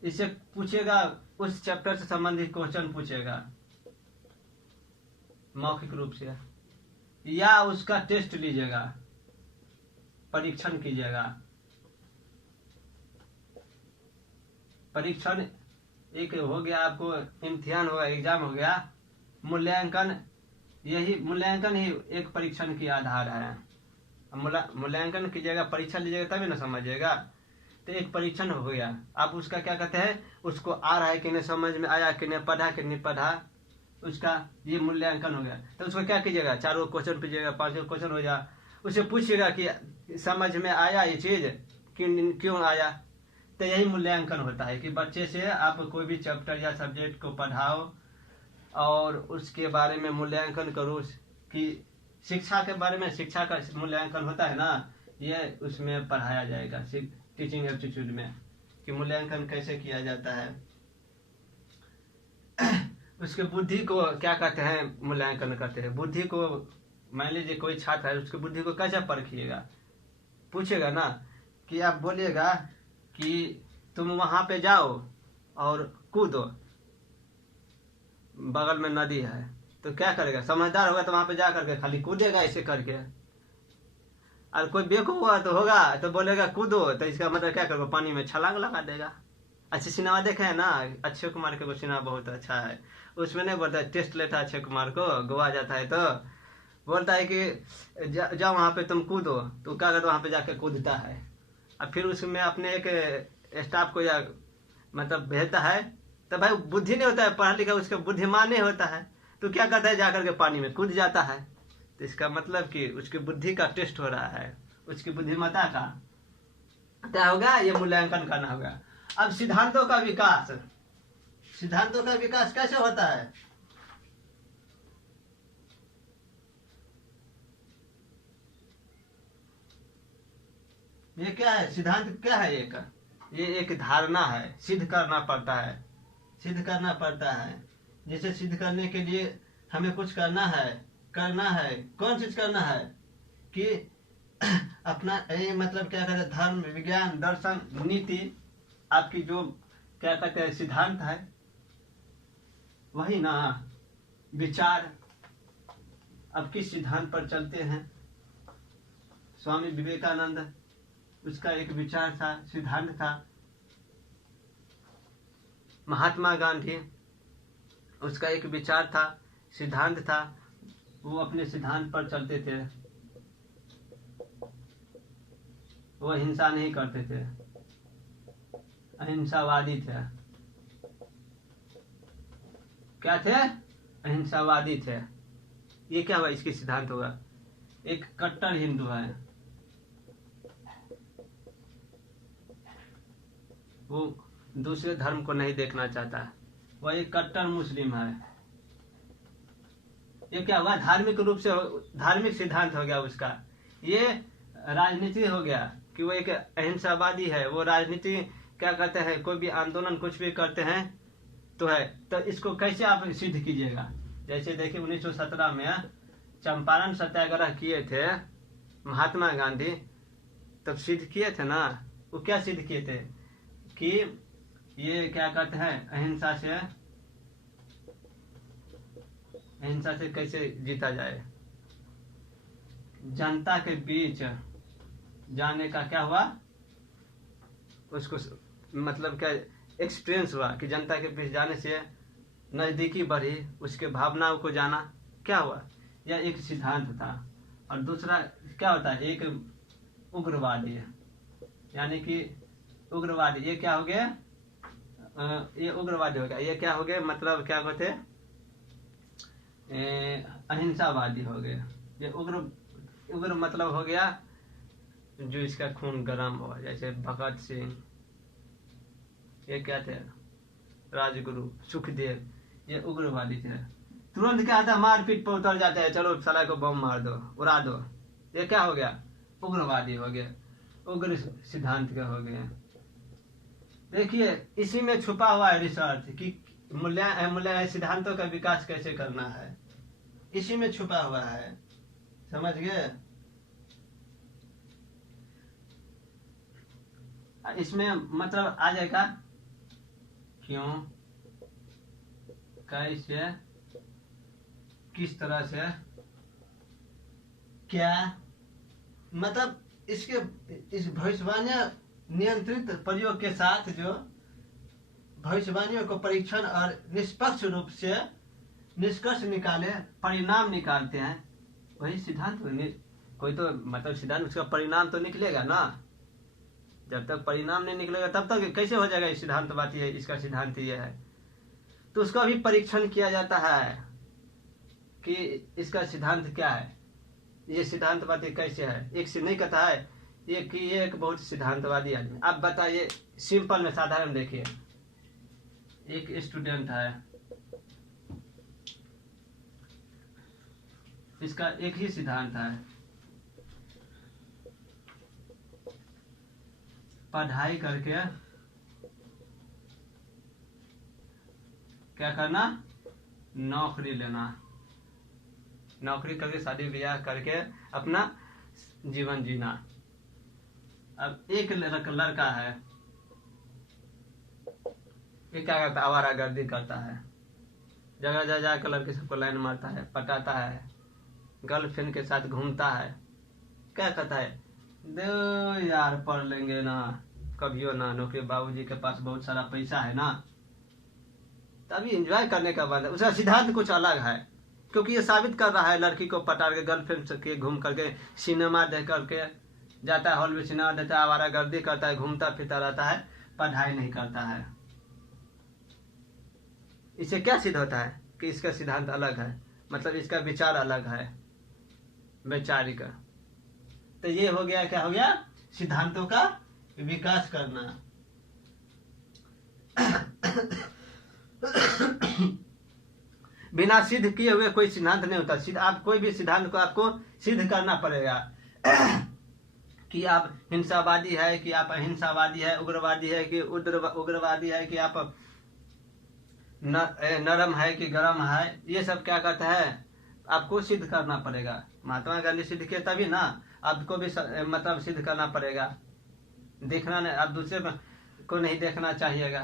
इससे पूछेगा, उस चैप्टर से संबंधित क्वेश्चन पूछेगा मौखिक रूप से, या उसका टेस्ट लीजिएगा, परीक्षण कीजिएगा। परीक्षण एक हो गया, आपको इम्तिहान हो गया, एग्जाम हो गया। मूल्यांकन ही एक परीक्षण की आधार है। मूल्यांकन कीजिएगा, परीक्षा लीजिएगा तभी ना समझिएगा। तो एक परीक्षण हो गया, आप उसका क्या कहते हैं? उसको आ रहा है कि नहीं, समझ में आया कि नहीं, पढ़ा कि नहीं पढ़ा, उसका ये मूल्यांकन हो गया। तो उसको क्या कीजिएगा? 4 क्वेश्चन पूछिएगा, 5 क्वेश्चन हो जाए, उसे पूछिएगा कि समझ में आया ये चीज, क्यों आया। तो यही मूल्यांकन होता है कि बच्चे से आप कोई भी चैप्टर या सब्जेक्ट को पढ़ाओ और उसके बारे में मूल्यांकन करो। कि शिक्षा के बारे में, शिक्षा का मूल्यांकन होता है ना, ये उसमें पढ़ाया जाएगा टीचिंग एप्टीट्यूड में, कि मूल्यांकन कैसे किया जाता है। उसके बुद्धि को क्या कहते हैं? मूल्यांकन करते हैं बुद्धि को। मान लीजिए कोई छात्र है, उसकी बुद्धि को कैसे परखिएगा? पूछेगा ना कि आप बोलिएगा कि तुम वहां पे जाओ और कूदो, बगल में नदी है, तो क्या करेगा? समझदार होगा तो वहां पे जा करके खाली कूदेगा ऐसे करके। और कोई बेवकूफ हुआ तो होगा तो बोलेगा कूदो, तो इसका मतलब क्या करेगा? पानी में छलांग लगा देगा। अच्छे सिनेमा देखे है ना, अक्षय कुमार के सिनेमा बहुत अच्छा है, उसमें नहीं बोलता टेस्ट लेता है अक्षय कुमार को, गोवा जाता है तो बोलता है कि जाओ वहां पे तुम कूदो, तो क्या करता? वहां पे जाके कूदता है, और फिर उसमें अपने एक स्टाफ को या मतलब भेजता है। तो भाई बुद्धि नहीं होता है, पढ़ा लिखा उसका बुद्धिमान नहीं होता है, तो क्या करता है? जाकर के पानी में कूद जाता है। तो इसका मतलब कि उसकी बुद्धि का टेस्ट हो रहा है, उसकी बुद्धिमत्ता का क्या होगा? ये मूल्यांकन करना होगा। अब सिद्धांतों का विकास कैसे होता है? ये क्या है? सिद्धांत क्या है? ये एक धारणा है, सिद्ध करना पड़ता है। जिसे सिद्ध करने के लिए हमें कुछ करना है। कौन चीज करना है? कि अपना ये मतलब क्या कहते हैं, धर्म, विज्ञान, दर्शन, नीति, आपकी जो क्या कहते हैं सिद्धांत है, वही ना विचार। अब किस सिद्धांत पर चलते हैं? स्वामी विवेकानंद, उसका एक विचार था, सिद्धांत था। महात्मा गांधी, उसका एक विचार था, सिद्धांत था। वो अपने सिद्धांत पर चलते थे, वो हिंसा नहीं करते थे, अहिंसावादी थे। क्या थे? अहिंसावादी थे। ये क्या हुआ? इसकी सिद्धांत हुआ। एक कट्टर हिंदू है, वो दूसरे धर्म को नहीं देखना चाहता। वह एक कट्टर मुस्लिम है। ये क्या हुआ? धार्मिक रूप से धार्मिक सिद्धांत हो गया उसका। ये राजनीति हो गया कि वो एक अहिंसावादी है। वो राजनीति क्या कहते हैं, कोई भी आंदोलन कुछ भी करते हैं तो है, तो इसको कैसे आप सिद्ध कीजिएगा? जैसे देखिए 1917 में चंपारण सत्याग्रह किए थे महात्मा गांधी, तब सिद्ध किए थे ना। वो क्या सिद्ध किए थे कि ये क्या कहते हैं, अहिंसा से कैसे जीता जाए। जनता के बीच जाने का क्या हुआ, उसको मतलब क्या एक्सपीरियंस हुआ कि जनता के बीच जाने से नजदीकी बढ़ी, उसके भावनाओं को जाना। क्या हुआ? यह एक सिद्धांत था। और दूसरा क्या होता है, एक उग्रवादी, यानी कि उग्रवादी, ये क्या हो गया? ये उग्रवादी हो गया। ये क्या हो गया? मतलब क्या कहते हैं, अहिंसावादी हो गए। ये उग्र मतलब हो गया जो इसका खून गर्म हो, जैसे भगत सिंह, ये क्या थे, राजगुरु, सुखदेव, ये उग्रवादी थे। तुरंत क्या था, मारपीट पर उतर जाते हैं, चलो साला को बम मार दो, उड़ा दो। ये क्या हो गया? उग्रवादी हो गए, उग्र सिद्धांत के हो गए। देखिए इसी में छुपा हुआ है रिसर्च कि मूल्य सिद्धांतों का विकास कैसे करना है, इसी में छुपा हुआ है। समझ गए? इसमें मतलब आ जाएगा क्यों, कैसे, किस तरह से, क्या, मतलब इस भविष्यवाणी नियंत्रित प्रयोग के साथ जो भविष्यवाणियों को परीक्षण और निष्पक्ष रूप से निष्कर्ष निकाले, परिणाम निकालते हैं, वही सिद्धांत। कोई तो मतलब सिद्धांत, उसका परिणाम तो निकलेगा ना। जब तक परिणाम नहीं निकलेगा तब तक कैसे हो जाएगा इस सिद्धांतवादी है, इसका सिद्धांत ये है। तो उसका भी परीक्षण किया जाता है कि इसका सिद्धांत क्या है, ये सिद्धांतवादी कैसे है। एक से नहीं कहता है ये कि ये एक बहुत सिद्धांतवादी आदमी। आप बताइए, सिंपल में साधारण देखिए, एक स्टूडेंट है, इसका एक ही सिद्धांत है, पढ़ाई करके क्या करना, नौकरी लेना, नौकरी करके शादी ब्याह करके अपना जीवन जीना। अब एक लड़का है, ये क्या करता है, आवारागर्दी करता है, जगह जगह जाकर लड़के सबको लाइन मारता है, पटाता है, गर्लफ्रेंड के साथ घूमता है। क्या कहता है, दो यार पढ़ लेंगे ना, कभियो ना नौकरी, बाबूजी के पास बहुत सारा पैसा है ना, तभी एंजॉय करने का बात है। उसका सिद्धांत कुछ अलग है, क्योंकि ये साबित कर रहा है लड़की को पटा के, गर्लफ्रेंड के घूम करके, सिनेमा देख करके जाता है, हॉल में सिनेमा देता है, आवारागर्दी करता है, घूमता फिरता रहता है, पढ़ाई नहीं करता है। इससे क्या सिद्ध होता है कि इसका सिद्धांत अलग है, मतलब इसका विचार अलग है, वैचारिक। तो ये हो गया, क्या हो गया, सिद्धांतों का विकास करना। बिना सिद्ध किए हुए कोई सिद्धांत नहीं होता। आप कोई भी सिद्धांत को आपको सिद्ध करना पड़ेगा कि आप हिंसावादी है, कि आप अहिंसावादी है, उग्रवादी है कि उग्रवादी है, कि आप नरम है कि गरम है। ये सब क्या कहता है, आपको सिद्ध करना पड़ेगा। महात्मा गांधी सिद्ध किए तभी ना। आपको भी मतलब सिद्ध करना पड़ेगा। देखना नहीं, आप दूसरे को नहीं देखना चाहिएगा।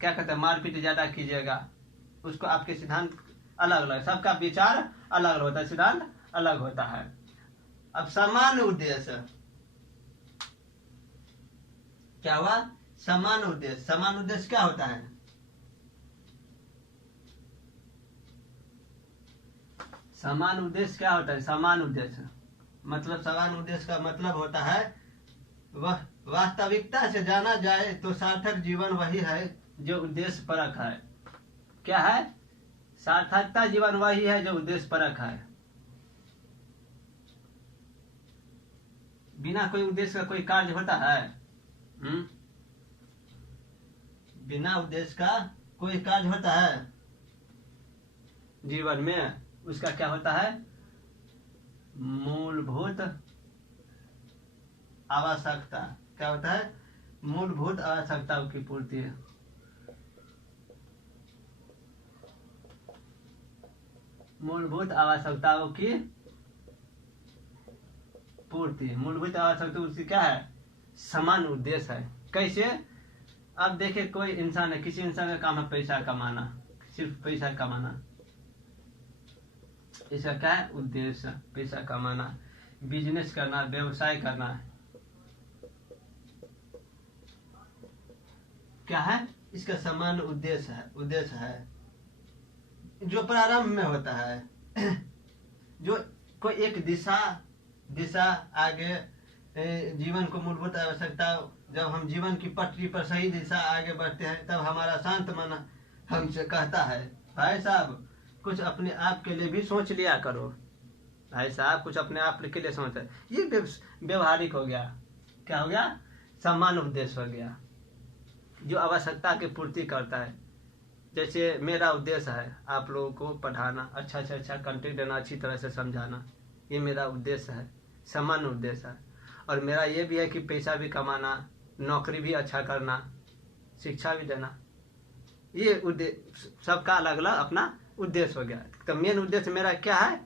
क्या कहते हैं, मारपीट ज्यादा कीजिएगा, उसको आपके सिद्धांत अलग अलग, सबका विचार अलग अलग होता है, सिद्धांत अलग होता है। अब समान उद्देश्य क्या हुआ? समान उद्देश्य। समान उद्देश्य क्या होता है? समान उद्देश्य क्या होता है? समान उद्देश्य मतलब, समान उद्देश्य का मतलब होता है वह वास्तविकता से जाना जाए तो सार्थक जीवन वही है जो उद्देश्य परक है। क्या है? सार्थकता जीवन वही है जो उद्देश्य परक है। बिना कोई उद्देश्य का कोई कार्य होता है? बिना उद्देश्य का कोई कार्य होता है जीवन में? उसका क्या होता है? मूलभूत आवश्यकता। क्या होता है? मूलभूत आवश्यकताओं की पूर्ति है। मूलभूत आवश्यकताओं की पूर्ति। मूलभूत आवश्यकता उसकी क्या है? समान उद्देश्य है। कैसे? अब देखिए, कोई इंसान है, किसी इंसान का काम है पैसा कमाना, सिर्फ पैसा कमाना, इसका क्या है? उद्देश्य पैसा कमाना, बिजनेस करना, व्यवसाय करना। क्या है? इसका समान उद्देश्य है। उद्देश्य है जो प्रारंभ में होता है जो कोई एक दिशा आगे जीवन को मूलभूत आवश्यकता, जब हम जीवन की पटरी पर सही दिशा आगे बढ़ते हैं तब हमारा शांत मन हमसे कहता है, भाई साहब कुछ अपने आप के लिए भी सोच लिया करो, भाई साहब कुछ अपने आप के लिए सोच। ये व्यवहारिक हो गया। क्या हो गया? समान उद्देश्य हो गया जो आवश्यकता की पूर्ति करता है। जैसे मेरा उद्देश्य है आप लोगों को पढ़ाना, अच्छा से अच्छा कंटेंट देना, अच्छी तरह से समझाना, ये मेरा उद्देश्य है, समान उद्देश्य है। और मेरा ये भी है कि पैसा भी कमाना, नौकरी भी अच्छा करना, शिक्षा भी देना। ये उद्देश्य सबका अलग अलग अपना उद्देश्य हो गया। तो मेन उद्देश्य मेरा क्या है?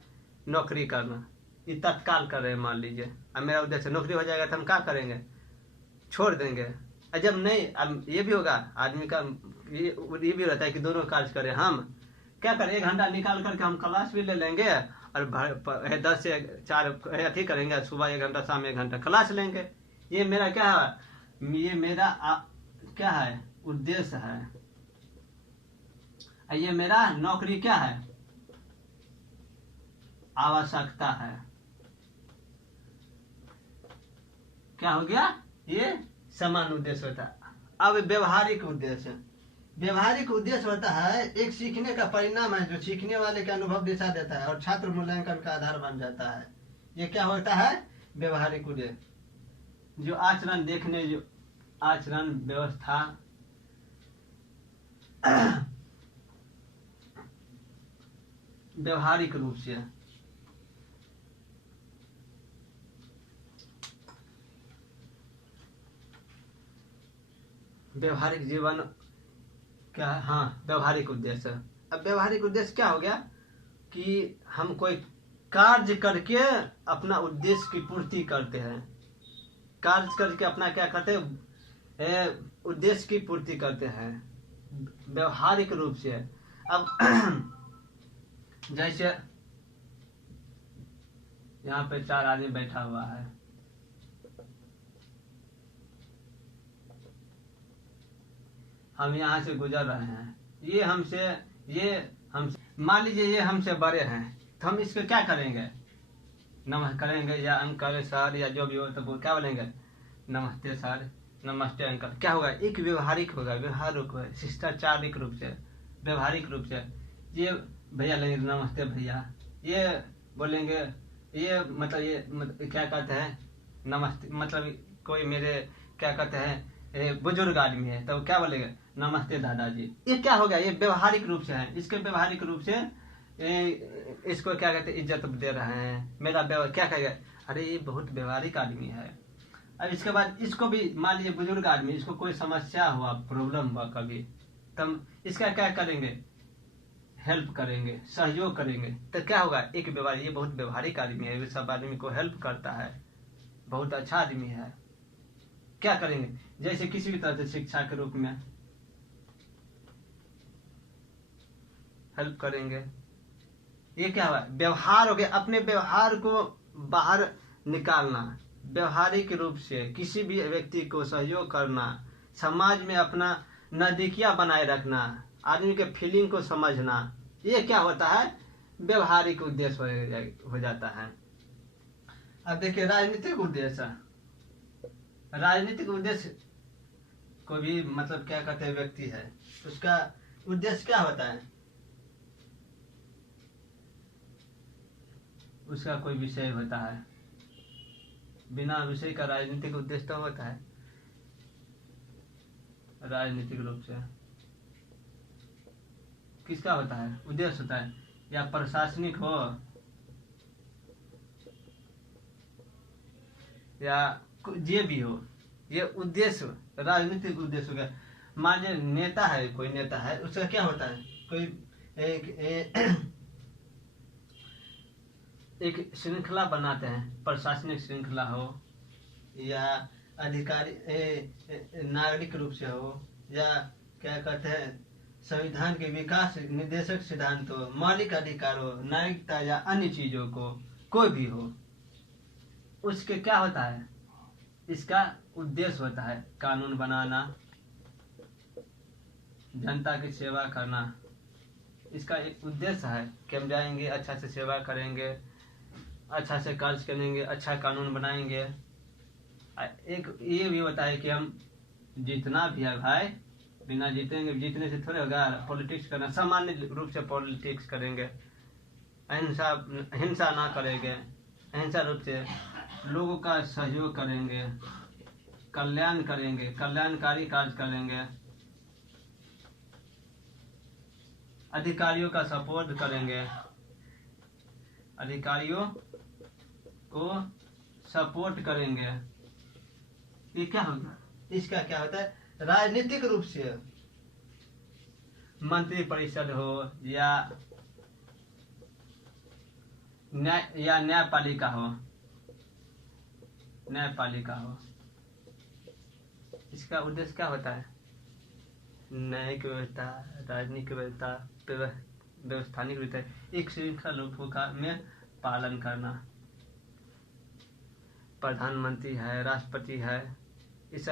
नौकरी करना। ये तत्काल कर रहे हैं, मान लीजिए अब मेरा उद्देश्य नौकरी हो जाएगा तो हम क्या करेंगे? छोड़ देंगे। जब नहीं, अब ये भी होगा आदमी का, ये भी रहता है कि दोनों कार्य करें। हम क्या करें? 1 घंटा निकाल करके हम क्लास भी ले लेंगे और 10 से 4 अथी करेंगे, सुबह 1 घंटा, शाम 1 घंटा क्लास लेंगे। ये मेरा क्या है? ये मेरा क्या है? उद्देश्य है। ये मेरा नौकरी क्या है? आवश्यकता है। क्या हो गया? ये समान उद्देश्य होता है। अब व्यवहारिक उद्देश्य। व्यवहारिक उद्देश्य होता है एक सीखने का परिणाम है जो सीखने वाले के अनुभव दिशा देता है और छात्र मूल्यांकन का आधार बन जाता है। ये क्या होता है? व्यवहारिक उद्देश्य। जो आचरण देखने, जो आचरण व्यवस्था व्यवहारिक रूप से व्यवहारिक जीवन क्या है? हाँ, व्यवहारिक उद्देश्य। अब व्यवहारिक उद्देश्य क्या हो गया कि हम कोई कार्य करके अपना उद्देश्य की पूर्ति करते हैं। कार्य करके अपना क्या करते हैं? उद्देश्य की पूर्ति करते हैं व्यवहारिक रूप से। अब जैसे यहाँ पे 4 आदमी बैठा हुआ है, हम यहाँ से गुजर रहे हैं, ये हमसे मान लीजिए ये हमसे बड़े हैं, तो हम इसको क्या करेंगे? नमस्ते करेंगे, या अंकल सर या जो भी हो, तो वो क्या बोलेंगे? नमस्ते सर, नमस्ते अंकल। क्या होगा? एक व्यवहारिक होगा, व्यवहारिक होगा, शिष्टाचारिक रूप से, व्यवहारिक रूप से। ये भैया लेंगे नमस्ते भैया, ये बोलेंगे, ये मतलब क्या कहते हैं? नमस्ते मतलब कोई मेरे क्या कहते हैं बुजुर्ग आदमी है तो क्या बोलेंगे? नमस्ते दादाजी। ये क्या हो गया? ये व्यवहारिक रूप से है। इसके व्यवहारिक रूप से इसको क्या कहते हैं? इज्जत दे रहे हैं। मेरा क्या कहेगा? अरे ये बहुत व्यवहारिक आदमी है। अब इसके बाद इसको भी मान लीजिए बुजुर्ग आदमी, इसको कोई समस्या हुआ, प्रॉब्लम हुआ कभी, तब इसका क्या करेंगे? हेल्प करेंगे, सहयोग करेंगे, तो क्या होगा, एक व्यवहार, ये बहुत व्यवहारिक आदमी है, ये सब आदमी को हेल्प करता है, बहुत अच्छा आदमी है। क्या करेंगे, जैसे किसी भी तरह से शिक्षा के रूप में हेल्प करेंगे। ये क्या हुआ, व्यवहार हो गया, अपने व्यवहार को बाहर निकालना, व्यवहारिक रूप से किसी भी व्यक्ति को सहयोग करना, समाज में अपना नजदीकियां बनाए रखना, आदमी के फीलिंग को समझना, ये क्या होता है, व्यवहारिक उद्देश्य हो जाता है। अब देखिए राजनीतिक उद्देश्य, राजनीतिक उद्देश्य को भी मतलब क्या कहते हैं, व्यक्ति है, उसका उद्देश्य क्या होता है, उसका कोई विषय होता है, बिना विषय का राजनीतिक उद्देश्य तो होता है। राजनीतिक रूप से किसका होता है, उद्देश्य होता है, या प्रशासनिक हो या जे भी हो, ये उद्देश्य राजनीतिक उद्देश्य हो गया। मान लीजिए नेता है, कोई नेता है, उसका क्या होता है, कोई एक श्रृंखला बनाते हैं, प्रशासनिक श्रृंखला हो या अधिकारी नागरिक रूप से हो, या क्या कहते हैं, संविधान के विकास निर्देशक सिद्धांत हो, मौलिक अधिकार हो, नागरिकता या अन्य चीजों को, कोई भी हो, उसके क्या होता है, इसका उद्देश्य होता है कानून बनाना, जनता की सेवा करना। इसका एक उद्देश्य है कि हम जाएंगे, अच्छा से सेवा करेंगे, अच्छा से कार्य करेंगे, अच्छा कानून बनाएंगे। एक ये भी होता है कि हम जीतना भी है भाई, बिना जीतेंगे, जीतने से थोड़े होगा, पॉलिटिक्स करना, सामान्य रूप से पॉलिटिक्स करेंगे, हिंसा ना करेंगे, अहिंसा रूप से लोगों का सहयोग करेंगे, कल्याण करेंगे, कल्याणकारी कार्य करेंगे, अधिकारियों का सपोर्ट करेंगे, अधिकारियों को सपोर्ट करेंगे। ये क्या होगा, इसका क्या होता है, राजनीतिक रूप से मंत्री परिषद हो या न्यायपालिका हो, न्यायपालिका हो, इसका उद्देश्य क्या होता है, न्यायिक व्यवस्था, राजनीतिक व्यवस्था, व्यवस्थानिक व्यवस्था, एक श्रृंखला रूपों का में पालन करना। प्रधानमंत्री है, राष्ट्रपति है, इस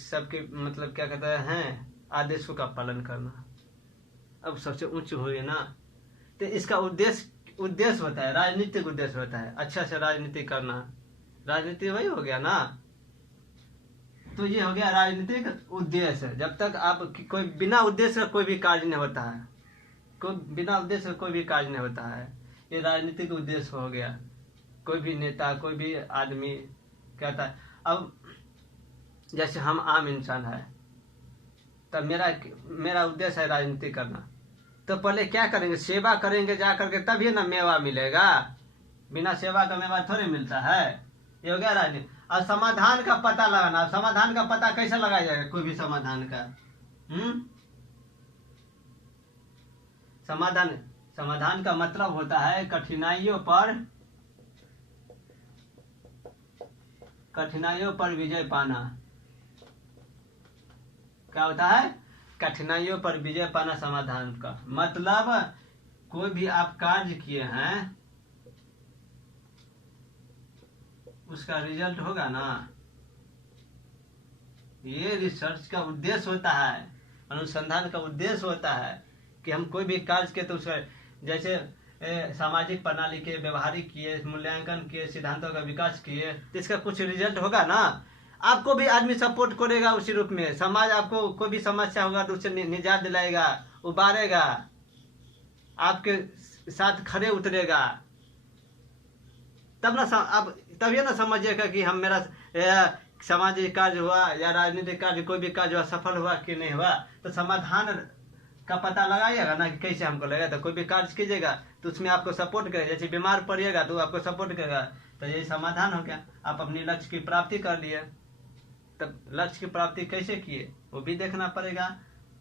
सब के मतलब क्या कहते हैं, आदेशों का पालन करना। अब सबसे उच्च हुए ना, तो इसका उद्देश्य होता है, राजनीतिक उद्देश्य होता है, अच्छा से राजनीति करना। राजनीति वही हो गया ना, तो ये हो गया राजनीतिक उद्देश्य। जब तक आप कोई बिना उद्देश्य का कोई भी कार्य नहीं होता है, कोई बिना उद्देश्य का कोई भी कार्य नहीं होता है, ये राजनीतिक उद्देश्य हो गया। कोई भी नेता, कोई भी आदमी कहता है, अब जैसे हम आम इंसान है, तब मेरा उद्देश्य है राजनीति करना, तो पहले क्या करेंगे, सेवा करेंगे जा करके, तभी ना मेवा मिलेगा, बिना सेवा का मेवा थोड़ी मिलता है। ये हो गया राजनीति। और समाधान का पता लगाना, समाधान का पता कैसे लगाया जाएगा, कोई भी समाधान का समाधान का मतलब होता है कठिनाइयों पर विजय पाना। क्या होता है, कठिनाइयों पर विजय पाना समाधान का मतलब। कोई भी आप कार्य किए हैं, उसका रिजल्ट होगा ना, ये रिसर्च का उद्देश्य होता है, अनुसंधान का उद्देश्य होता है कि हम कोई भी कार्य के, तो उसका जैसे सामाजिक प्रणाली के व्यवहारिक किए, मूल्यांकन किए, सिद्धांतों का विकास किए, तो इसका कुछ रिजल्ट होगा ना। आपको भी आदमी सपोर्ट करेगा उसी रूप में, समाज आपको कोई भी समस्या होगा तो उससे निजात दिलाएगा, उबारेगा, आपके साथ खड़े उतरेगा, तब ना आप तभी ना समझिएगा कि हम मेरा सामाजिक कार्य हुआ या राजनीतिक कार्य, कोई भी कार्य हुआ, सफल हुआ कि नहीं हुआ। तो समाधान का पता लगाइएगा ना कि कैसे हमको लगेगा, तो कोई भी कार्य कीजिएगा तो उसमें आपको सपोर्ट करेगा, जैसे बीमार पड़िएगा तो आपको सपोर्ट करेगा, तो यही समाधान हो गया, आप अपनी लक्ष्य की प्राप्ति कर लिए। तब लक्ष्य की प्राप्ति कैसे किए, वो भी देखना पड़ेगा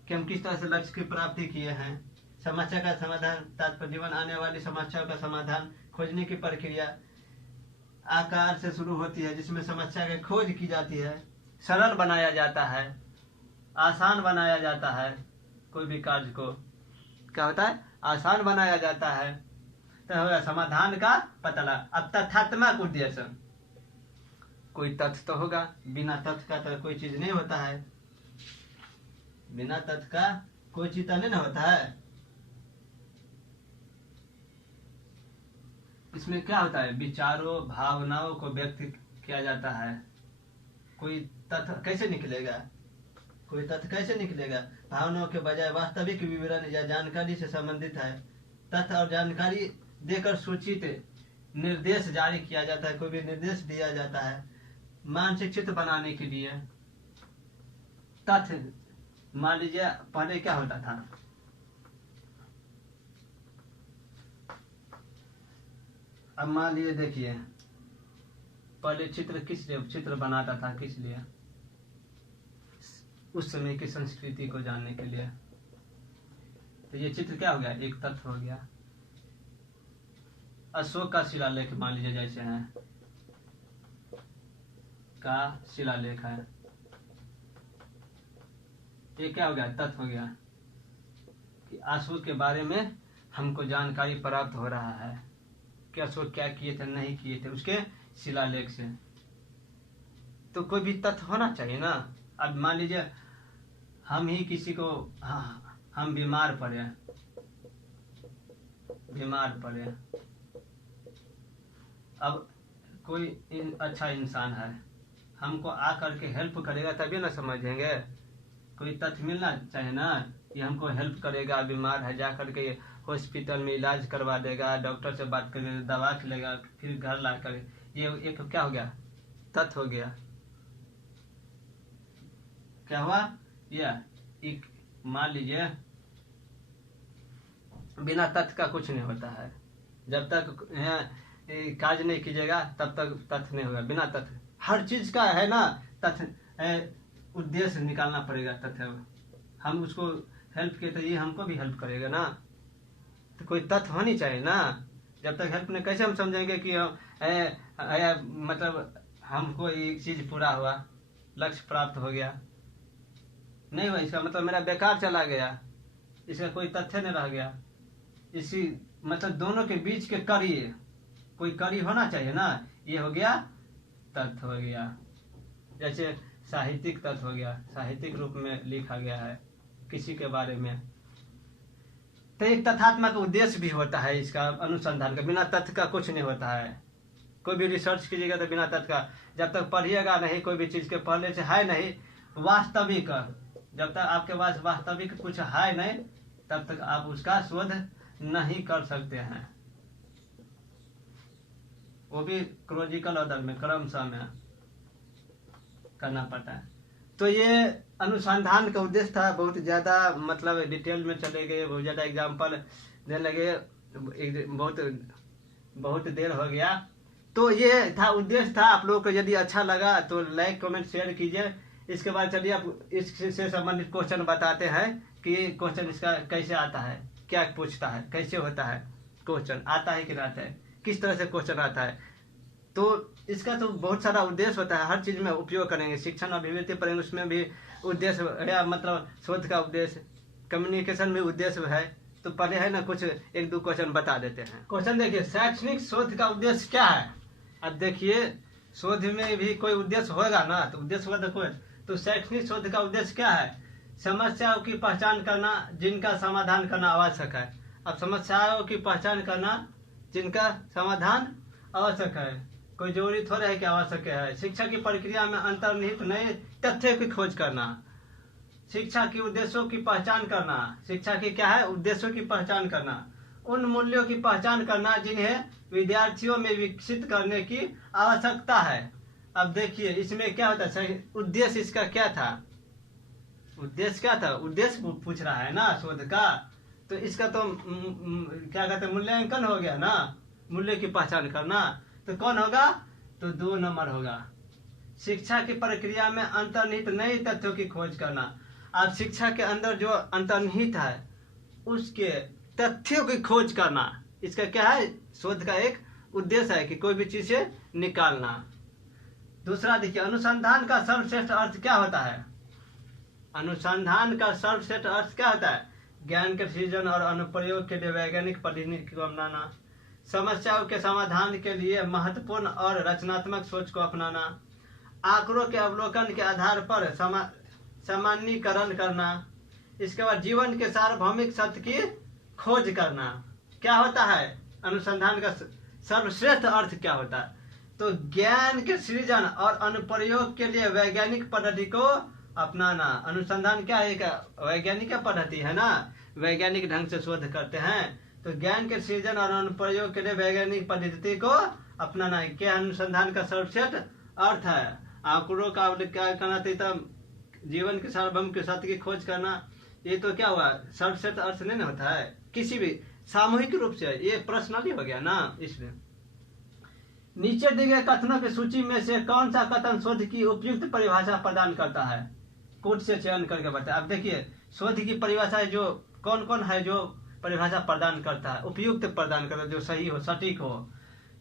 कि हम किस तरह से लक्ष्य की प्राप्ति किए हैं। समस्या का समाधान, तात्पर्य जीवन आने वाली समस्याओं का समाधान खोजने की प्रक्रिया आकार से शुरू होती है, जिसमें समस्या की खोज की जाती है, सरल बनाया जाता है, आसान बनाया जाता है, कोई भी कार्य को क्या होता है, आसान बनाया जाता है। तो होगा समाधान का पता लगा। अब तथ्यात्मक उद्देश्य, कोई तथ्य तो होगा, बिना तथ्य का तो कोई चीज नहीं होता है, बिना तथ्य का कोई चीज तो नहीं ना होता है। इसमें क्या होता है, विचारों भावनाओं को व्यक्त किया जाता है। कोई तथ्य कैसे निकलेगा, कोई तथ्य कैसे निकलेगा, भावनाओं के बजाय वास्तविक विवरण या जानकारी से संबंधित है। तथ्य और जानकारी देकर सूचित निर्देश जारी किया जाता है, कोई भी निर्देश दिया जाता है मानसिक चित्र बनाने के लिए। तथ्य मान लीजिए पहले क्या होता था, अब मान लीजिए देखिए पहले चित्र किस लिए चित्र बनाता था, किस लिए, उस समय की संस्कृति को जानने के लिए। तो ये चित्र क्या हो गया, एक तथ्य हो गया। अशोक का शिलालेख मान लीजिए जैसे है का शिलालेख है, ये क्या हो गया, तथ्य हो गया कि अशोक के बारे में हमको जानकारी प्राप्त हो रहा है कि अशोक क्या किए थे नहीं किए थे उसके शिलालेख से। तो कोई भी तथ्य होना चाहिए ना। अब मान लीजिए हम ही किसी को हम बीमार पड़े, अब कोई अच्छा इंसान है हमको आ करके हेल्प करेगा तभी ना समझेंगे। कोई तथ्य मिलना चाहिए ना कि हमको हेल्प करेगा, बीमार है जा करके हॉस्पिटल में इलाज करवा देगा, डॉक्टर से बात करेगा, दवा खिलेगा, फिर घर ला कर, ये एक क्या हो गया, तथ्य हो गया। क्या हुआ, यह एक मान लीजिए बिना तथ्य का कुछ नहीं होता है। जब तक काज नहीं कीजिएगा तब तक तथ्य नहीं होगा। बिना तथ्य हर चीज का है ना तथ्य, उद्देश्य निकालना पड़ेगा। तथ्य हम उसको हेल्प किए तो ये हमको भी हेल्प करेगा ना, तो कोई तथ्य होनी चाहिए ना। जब तक हेल्प नहीं कैसे हम समझेंगे कि मतलब हमको एक चीज पूरा हुआ, लक्ष्य प्राप्त हो गया, नहीं हुआ इसका मतलब मेरा बेकार चला गया, इसका कोई तथ्य नहीं रह गया। इसी मतलब दोनों के बीच के कड़ी, कोई कड़ी होना चाहिए ना, ये हो गया तथ्य हो गया। जैसे साहित्यिक तथ्य हो गया, साहित्यिक रूप में लिखा गया है किसी के बारे में, तो एक तथ्यात्मक उद्देश्य भी होता है इसका अनुसंधान का। बिना तथ्य का कुछ नहीं होता है। कोई भी रिसर्च कीजिएगा तो बिना तथ्य का, जब तक पढ़िएगा नहीं कोई भी चीज के पहले से है नहीं वास्तविक, जब तक आपके पास वास्तविक कुछ है नहीं तब तक आप उसका शोध नहीं कर सकते हैं, वो भी क्रोलॉजिकल ऑर्डर में क्रमशः में करना पड़ता है। तो ये अनुसंधान का उद्देश्य था। बहुत ज्यादा मतलब डिटेल में चले गए, बहुत ज्यादा एग्जाम्पल देने लगे, बहुत देर हो गया। तो ये था उद्देश्य था। आप लोगों को यदि अच्छा लगा तो लाइक कमेंट शेयर कीजिए। इसके बाद चलिए आप इससे संबंधित क्वेश्चन बताते हैं कि क्वेश्चन इसका कैसे आता है, क्या पूछता है, कैसे होता है, क्वेश्चन आता है कि नहीं आता है, किस तरह से क्वेश्चन आता है। तो इसका तो बहुत सारा उद्देश्य होता है, हर चीज में उपयोग करेंगे। शिक्षण अभिवृत्ति पढ़ेंगे उसमें भी उद्देश्य है, मतलब शोध का उद्देश्य, कम्युनिकेशन में उद्देश्य है। तो पहले है ना कुछ एक दो क्वेश्चन बता देते हैं। क्वेश्चन देखिए, शैक्षणिक शोध का उद्देश्य क्या है। अब देखिए शोध में भी कोई उद्देश्य होगा ना, तो उद्देश्य होगा तो कोई, तो शैक्षणिक शोध का उद्देश्य क्या है, समस्याओं की पहचान करना जिनका समाधान करना आवश्यक है। अब समस्याओं की पहचान करना जिनका समाधान आवश्यक है, कोई जरूरी थोड़ा है कि आवश्यक है। शिक्षा की प्रक्रिया में अंतर्निहित नए तथ्य की खोज करना, शिक्षा के उद्देश्यों की पहचान करना, शिक्षा की क्या है, उद्देश्यों की पहचान करना, उन मूल्यों की पहचान करना जिन्हें विद्यार्थियों में विकसित करने की आवश्यकता है। अब देखिए इसमें क्या होता है, उद्देश्य इसका क्या था, उद्देश्य क्या था, उद्देश्य पूछ रहा है ना शोध का, तो इसका तो क्या कहते हैं, मूल्यांकन हो गया ना, मूल्य की पहचान करना। तो कौन होगा, तो 2 नंबर होगा। शिक्षा की प्रक्रिया में अंतर्निहित नए तथ्यों की खोज करना। अब शिक्षा के अंदर जो अंतर्निहित है उसके तथ्यों की खोज करना। इसका क्या है, शोध का एक उद्देश्य है कि कोई भी चीज से निकालना। दूसरा देखिए, अनुसंधान का सर्वश्रेष्ठ अर्थ क्या होता है। अनुसंधान का सर्वश्रेष्ठ अर्थ क्या होता है, ज्ञान के सृजन और अनुप्रयोग के लिए वैज्ञानिक पद्धति को अपनाना, समस्याओं के समाधान के लिए महत्वपूर्ण और रचनात्मक सोच को अपनाना, आंकड़ों के अवलोकन के आधार पर सामान्यीकरण करना, इसके बाद जीवन के सार्वभौमिक सत्य की खोज करना। क्या होता है अनुसंधान का सर्वश्रेष्ठ अर्थ क्या होता है, तो ज्ञान के सृजन और अनुप्रयोग के लिए वैज्ञानिक पद्धति को अपनाना। अनुसंधान क्या है, वैज्ञानिक पद्धति है ना, वैज्ञानिक ढंग से शोध करते हैं, तो ज्ञान के सृजन और अनुप्रयोग के लिए वैज्ञानिक पद्धति को अपनाना है। क्या अनुसंधान का सर्वश्रेष्ठ अर्थ है। आंकड़ों का क्या करना था, जीवन के सार्वभौमिक सत्य की खोज करना, ये तो क्या हुआ, सर्वश्रेष्ठ अर्थ नहीं होता है, किसी भी सामूहिक रूप से, ये पर्सनली हो गया ना। इसलिए नीचे दिए गए कथनों की सूची में से कौन सा कथन शोध की उपयुक्त परिभाषा प्रदान करता है, कोट से चयन करके बताए। अब देखिए शोध की परिभाषा जो कौन कौन है जो परिभाषा प्रदान करता है, उपयुक्त प्रदान करता है, जो सही हो, सटीक हो।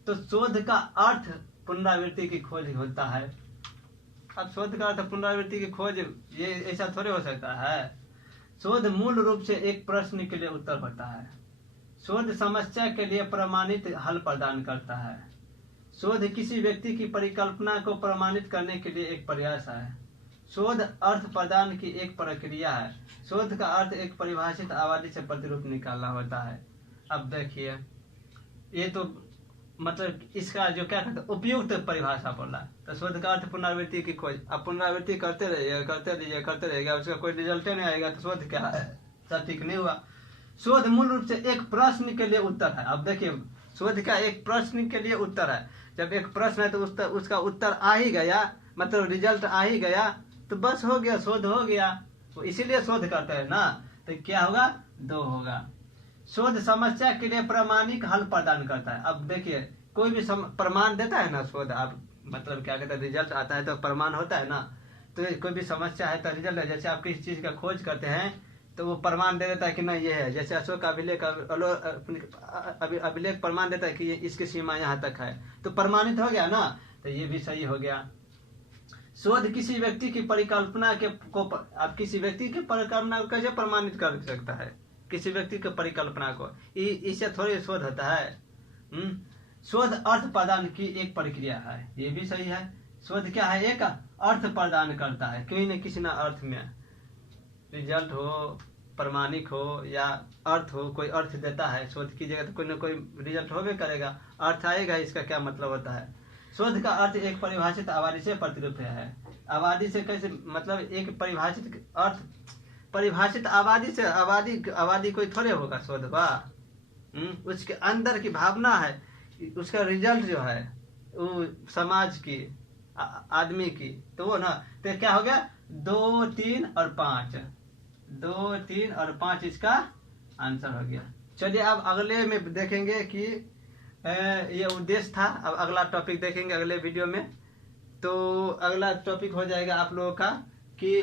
तो शोध का अर्थ पुनरावृत्ति की खोज होता है। अब शोध का अर्थ पुनरावृत्ति की खोज, ये ऐसा थोड़े हो सकता है। शोध मूल रूप से एक प्रश्न के लिए उत्तर होता है। शोध समस्या के लिए प्रमाणित हल प्रदान करता है। शोध किसी व्यक्ति की परिकल्पना को प्रमाणित करने के लिए एक प्रयास है। शोध अर्थ प्रदान की एक प्रक्रिया है। शोध का अर्थ एक परिभाषित आबादी से प्रतिरूप निकालना होता है। अब देखिए ये तो मतलब इसका जो क्या कहते हैं उपयुक्त परिभाषा बोला, तो शोध का अर्थ पुनरावृत्ति की खोज। अब पुनरावृत्ति करते रहिएगा, उसका कोई रिजल्ट नहीं आएगा तो शोध क्या है, सटीक नहीं हुआ। शोध मूल रूप से एक प्रश्न के लिए उत्तर है। अब देखिए शोध का एक प्रश्न के लिए उत्तर है। जब एक प्रश्न है तो उसका उत्तर आ ही गया, मतलब रिजल्ट आ ही गया, तो बस हो गया, शोध हो गया। तो इसीलिए शोध करते हैं ना, तो क्या होगा, 2 होगा। शोध समस्या के लिए प्रामाणिक हल प्रदान करता है। अब देखिए कोई भी प्रमाण देता है ना शोध, आप मतलब क्या कहते हैं, रिजल्ट आता है तो प्रमाण होता है ना। तो कोई भी समस्या है तो रिजल्ट है। जैसे आप किसी चीज का खोज करते हैं तो वो प्रमाण दे देता है कि नहीं ये है। जैसे अशोक अभिलेख प्रमाण देता है कि इसकी सीमा यहाँ तक है, तो प्रमाणित हो गया ना, तो ये भी सही हो गया। शोध किसी व्यक्ति की परिकल्पना को आप किसी व्यक्ति की परिकल्पना को कैसे प्रमाणित कर सकता है, किसी व्यक्ति की परिकल्पना को, इससे थोड़ी शोध होता है। शोध अर्थ प्रदान की एक प्रक्रिया है, ये भी सही है। शोध क्या है, एक अर्थ प्रदान करता है, कोई न किसी ना अर्थ में, रिजल्ट हो, प्रमाणिक हो या अर्थ हो, कोई अर्थ देता है। शोध कीजिएगा तो कोई ना कोई रिजल्ट होबे करेगा, अर्थ आएगा। इसका क्या मतलब होता है, शोध का अर्थ एक परिभाषित आबादी से प्रतिरूप है। आबादी से कैसे, मतलब एक परिभाषित अर्थ, परिभाषित आबादी से, आबादी कोई थोड़े होगा शोध बा, उसके अंदर की भावना है, उसका रिजल्ट जो है वो समाज की, आदमी की, तो वो ना, तो क्या हो गया 2, 3 और 5, 2, 3 और 5 इसका आंसर हो गया। चलिए अब अगले में देखेंगे कि ये उद्देश्य था। अब अगला टॉपिक देखेंगे अगले वीडियो में। तो अगला टॉपिक हो जाएगा आप लोगों का कि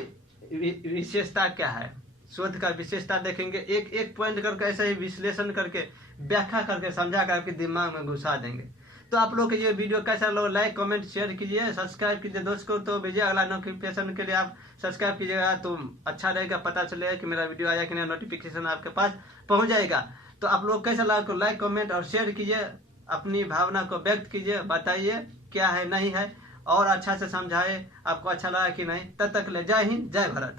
विशेषता क्या है, शोध का विशेषता देखेंगे। एक एक पॉइंट करके ऐसे ही विश्लेषण करके, व्याख्या करके, समझा कर आपके दिमाग में घुसा देंगे। तो आप लोग को ये वीडियो कैसा लगा, लाइक कमेंट शेयर कीजिए, सब्सक्राइब कीजिए दोस्त को तो भेजिए। अगला नोटिफिकेशन के लिए आप सब्सक्राइब कीजिएगा तो अच्छा रहेगा, पता चलेगा कि मेरा वीडियो आया कि नहीं, नोटिफिकेशन आपके पास पहुंच जाएगा। तो आप लोग कैसा लगा, लाइक कमेंट और शेयर कीजिए, अपनी भावना को व्यक्त कीजिए, बताइए क्या है नहीं है, और अच्छा से समझाए आपको अच्छा लगा कि नहीं। तब तक ले जय हिंद, जय भारत।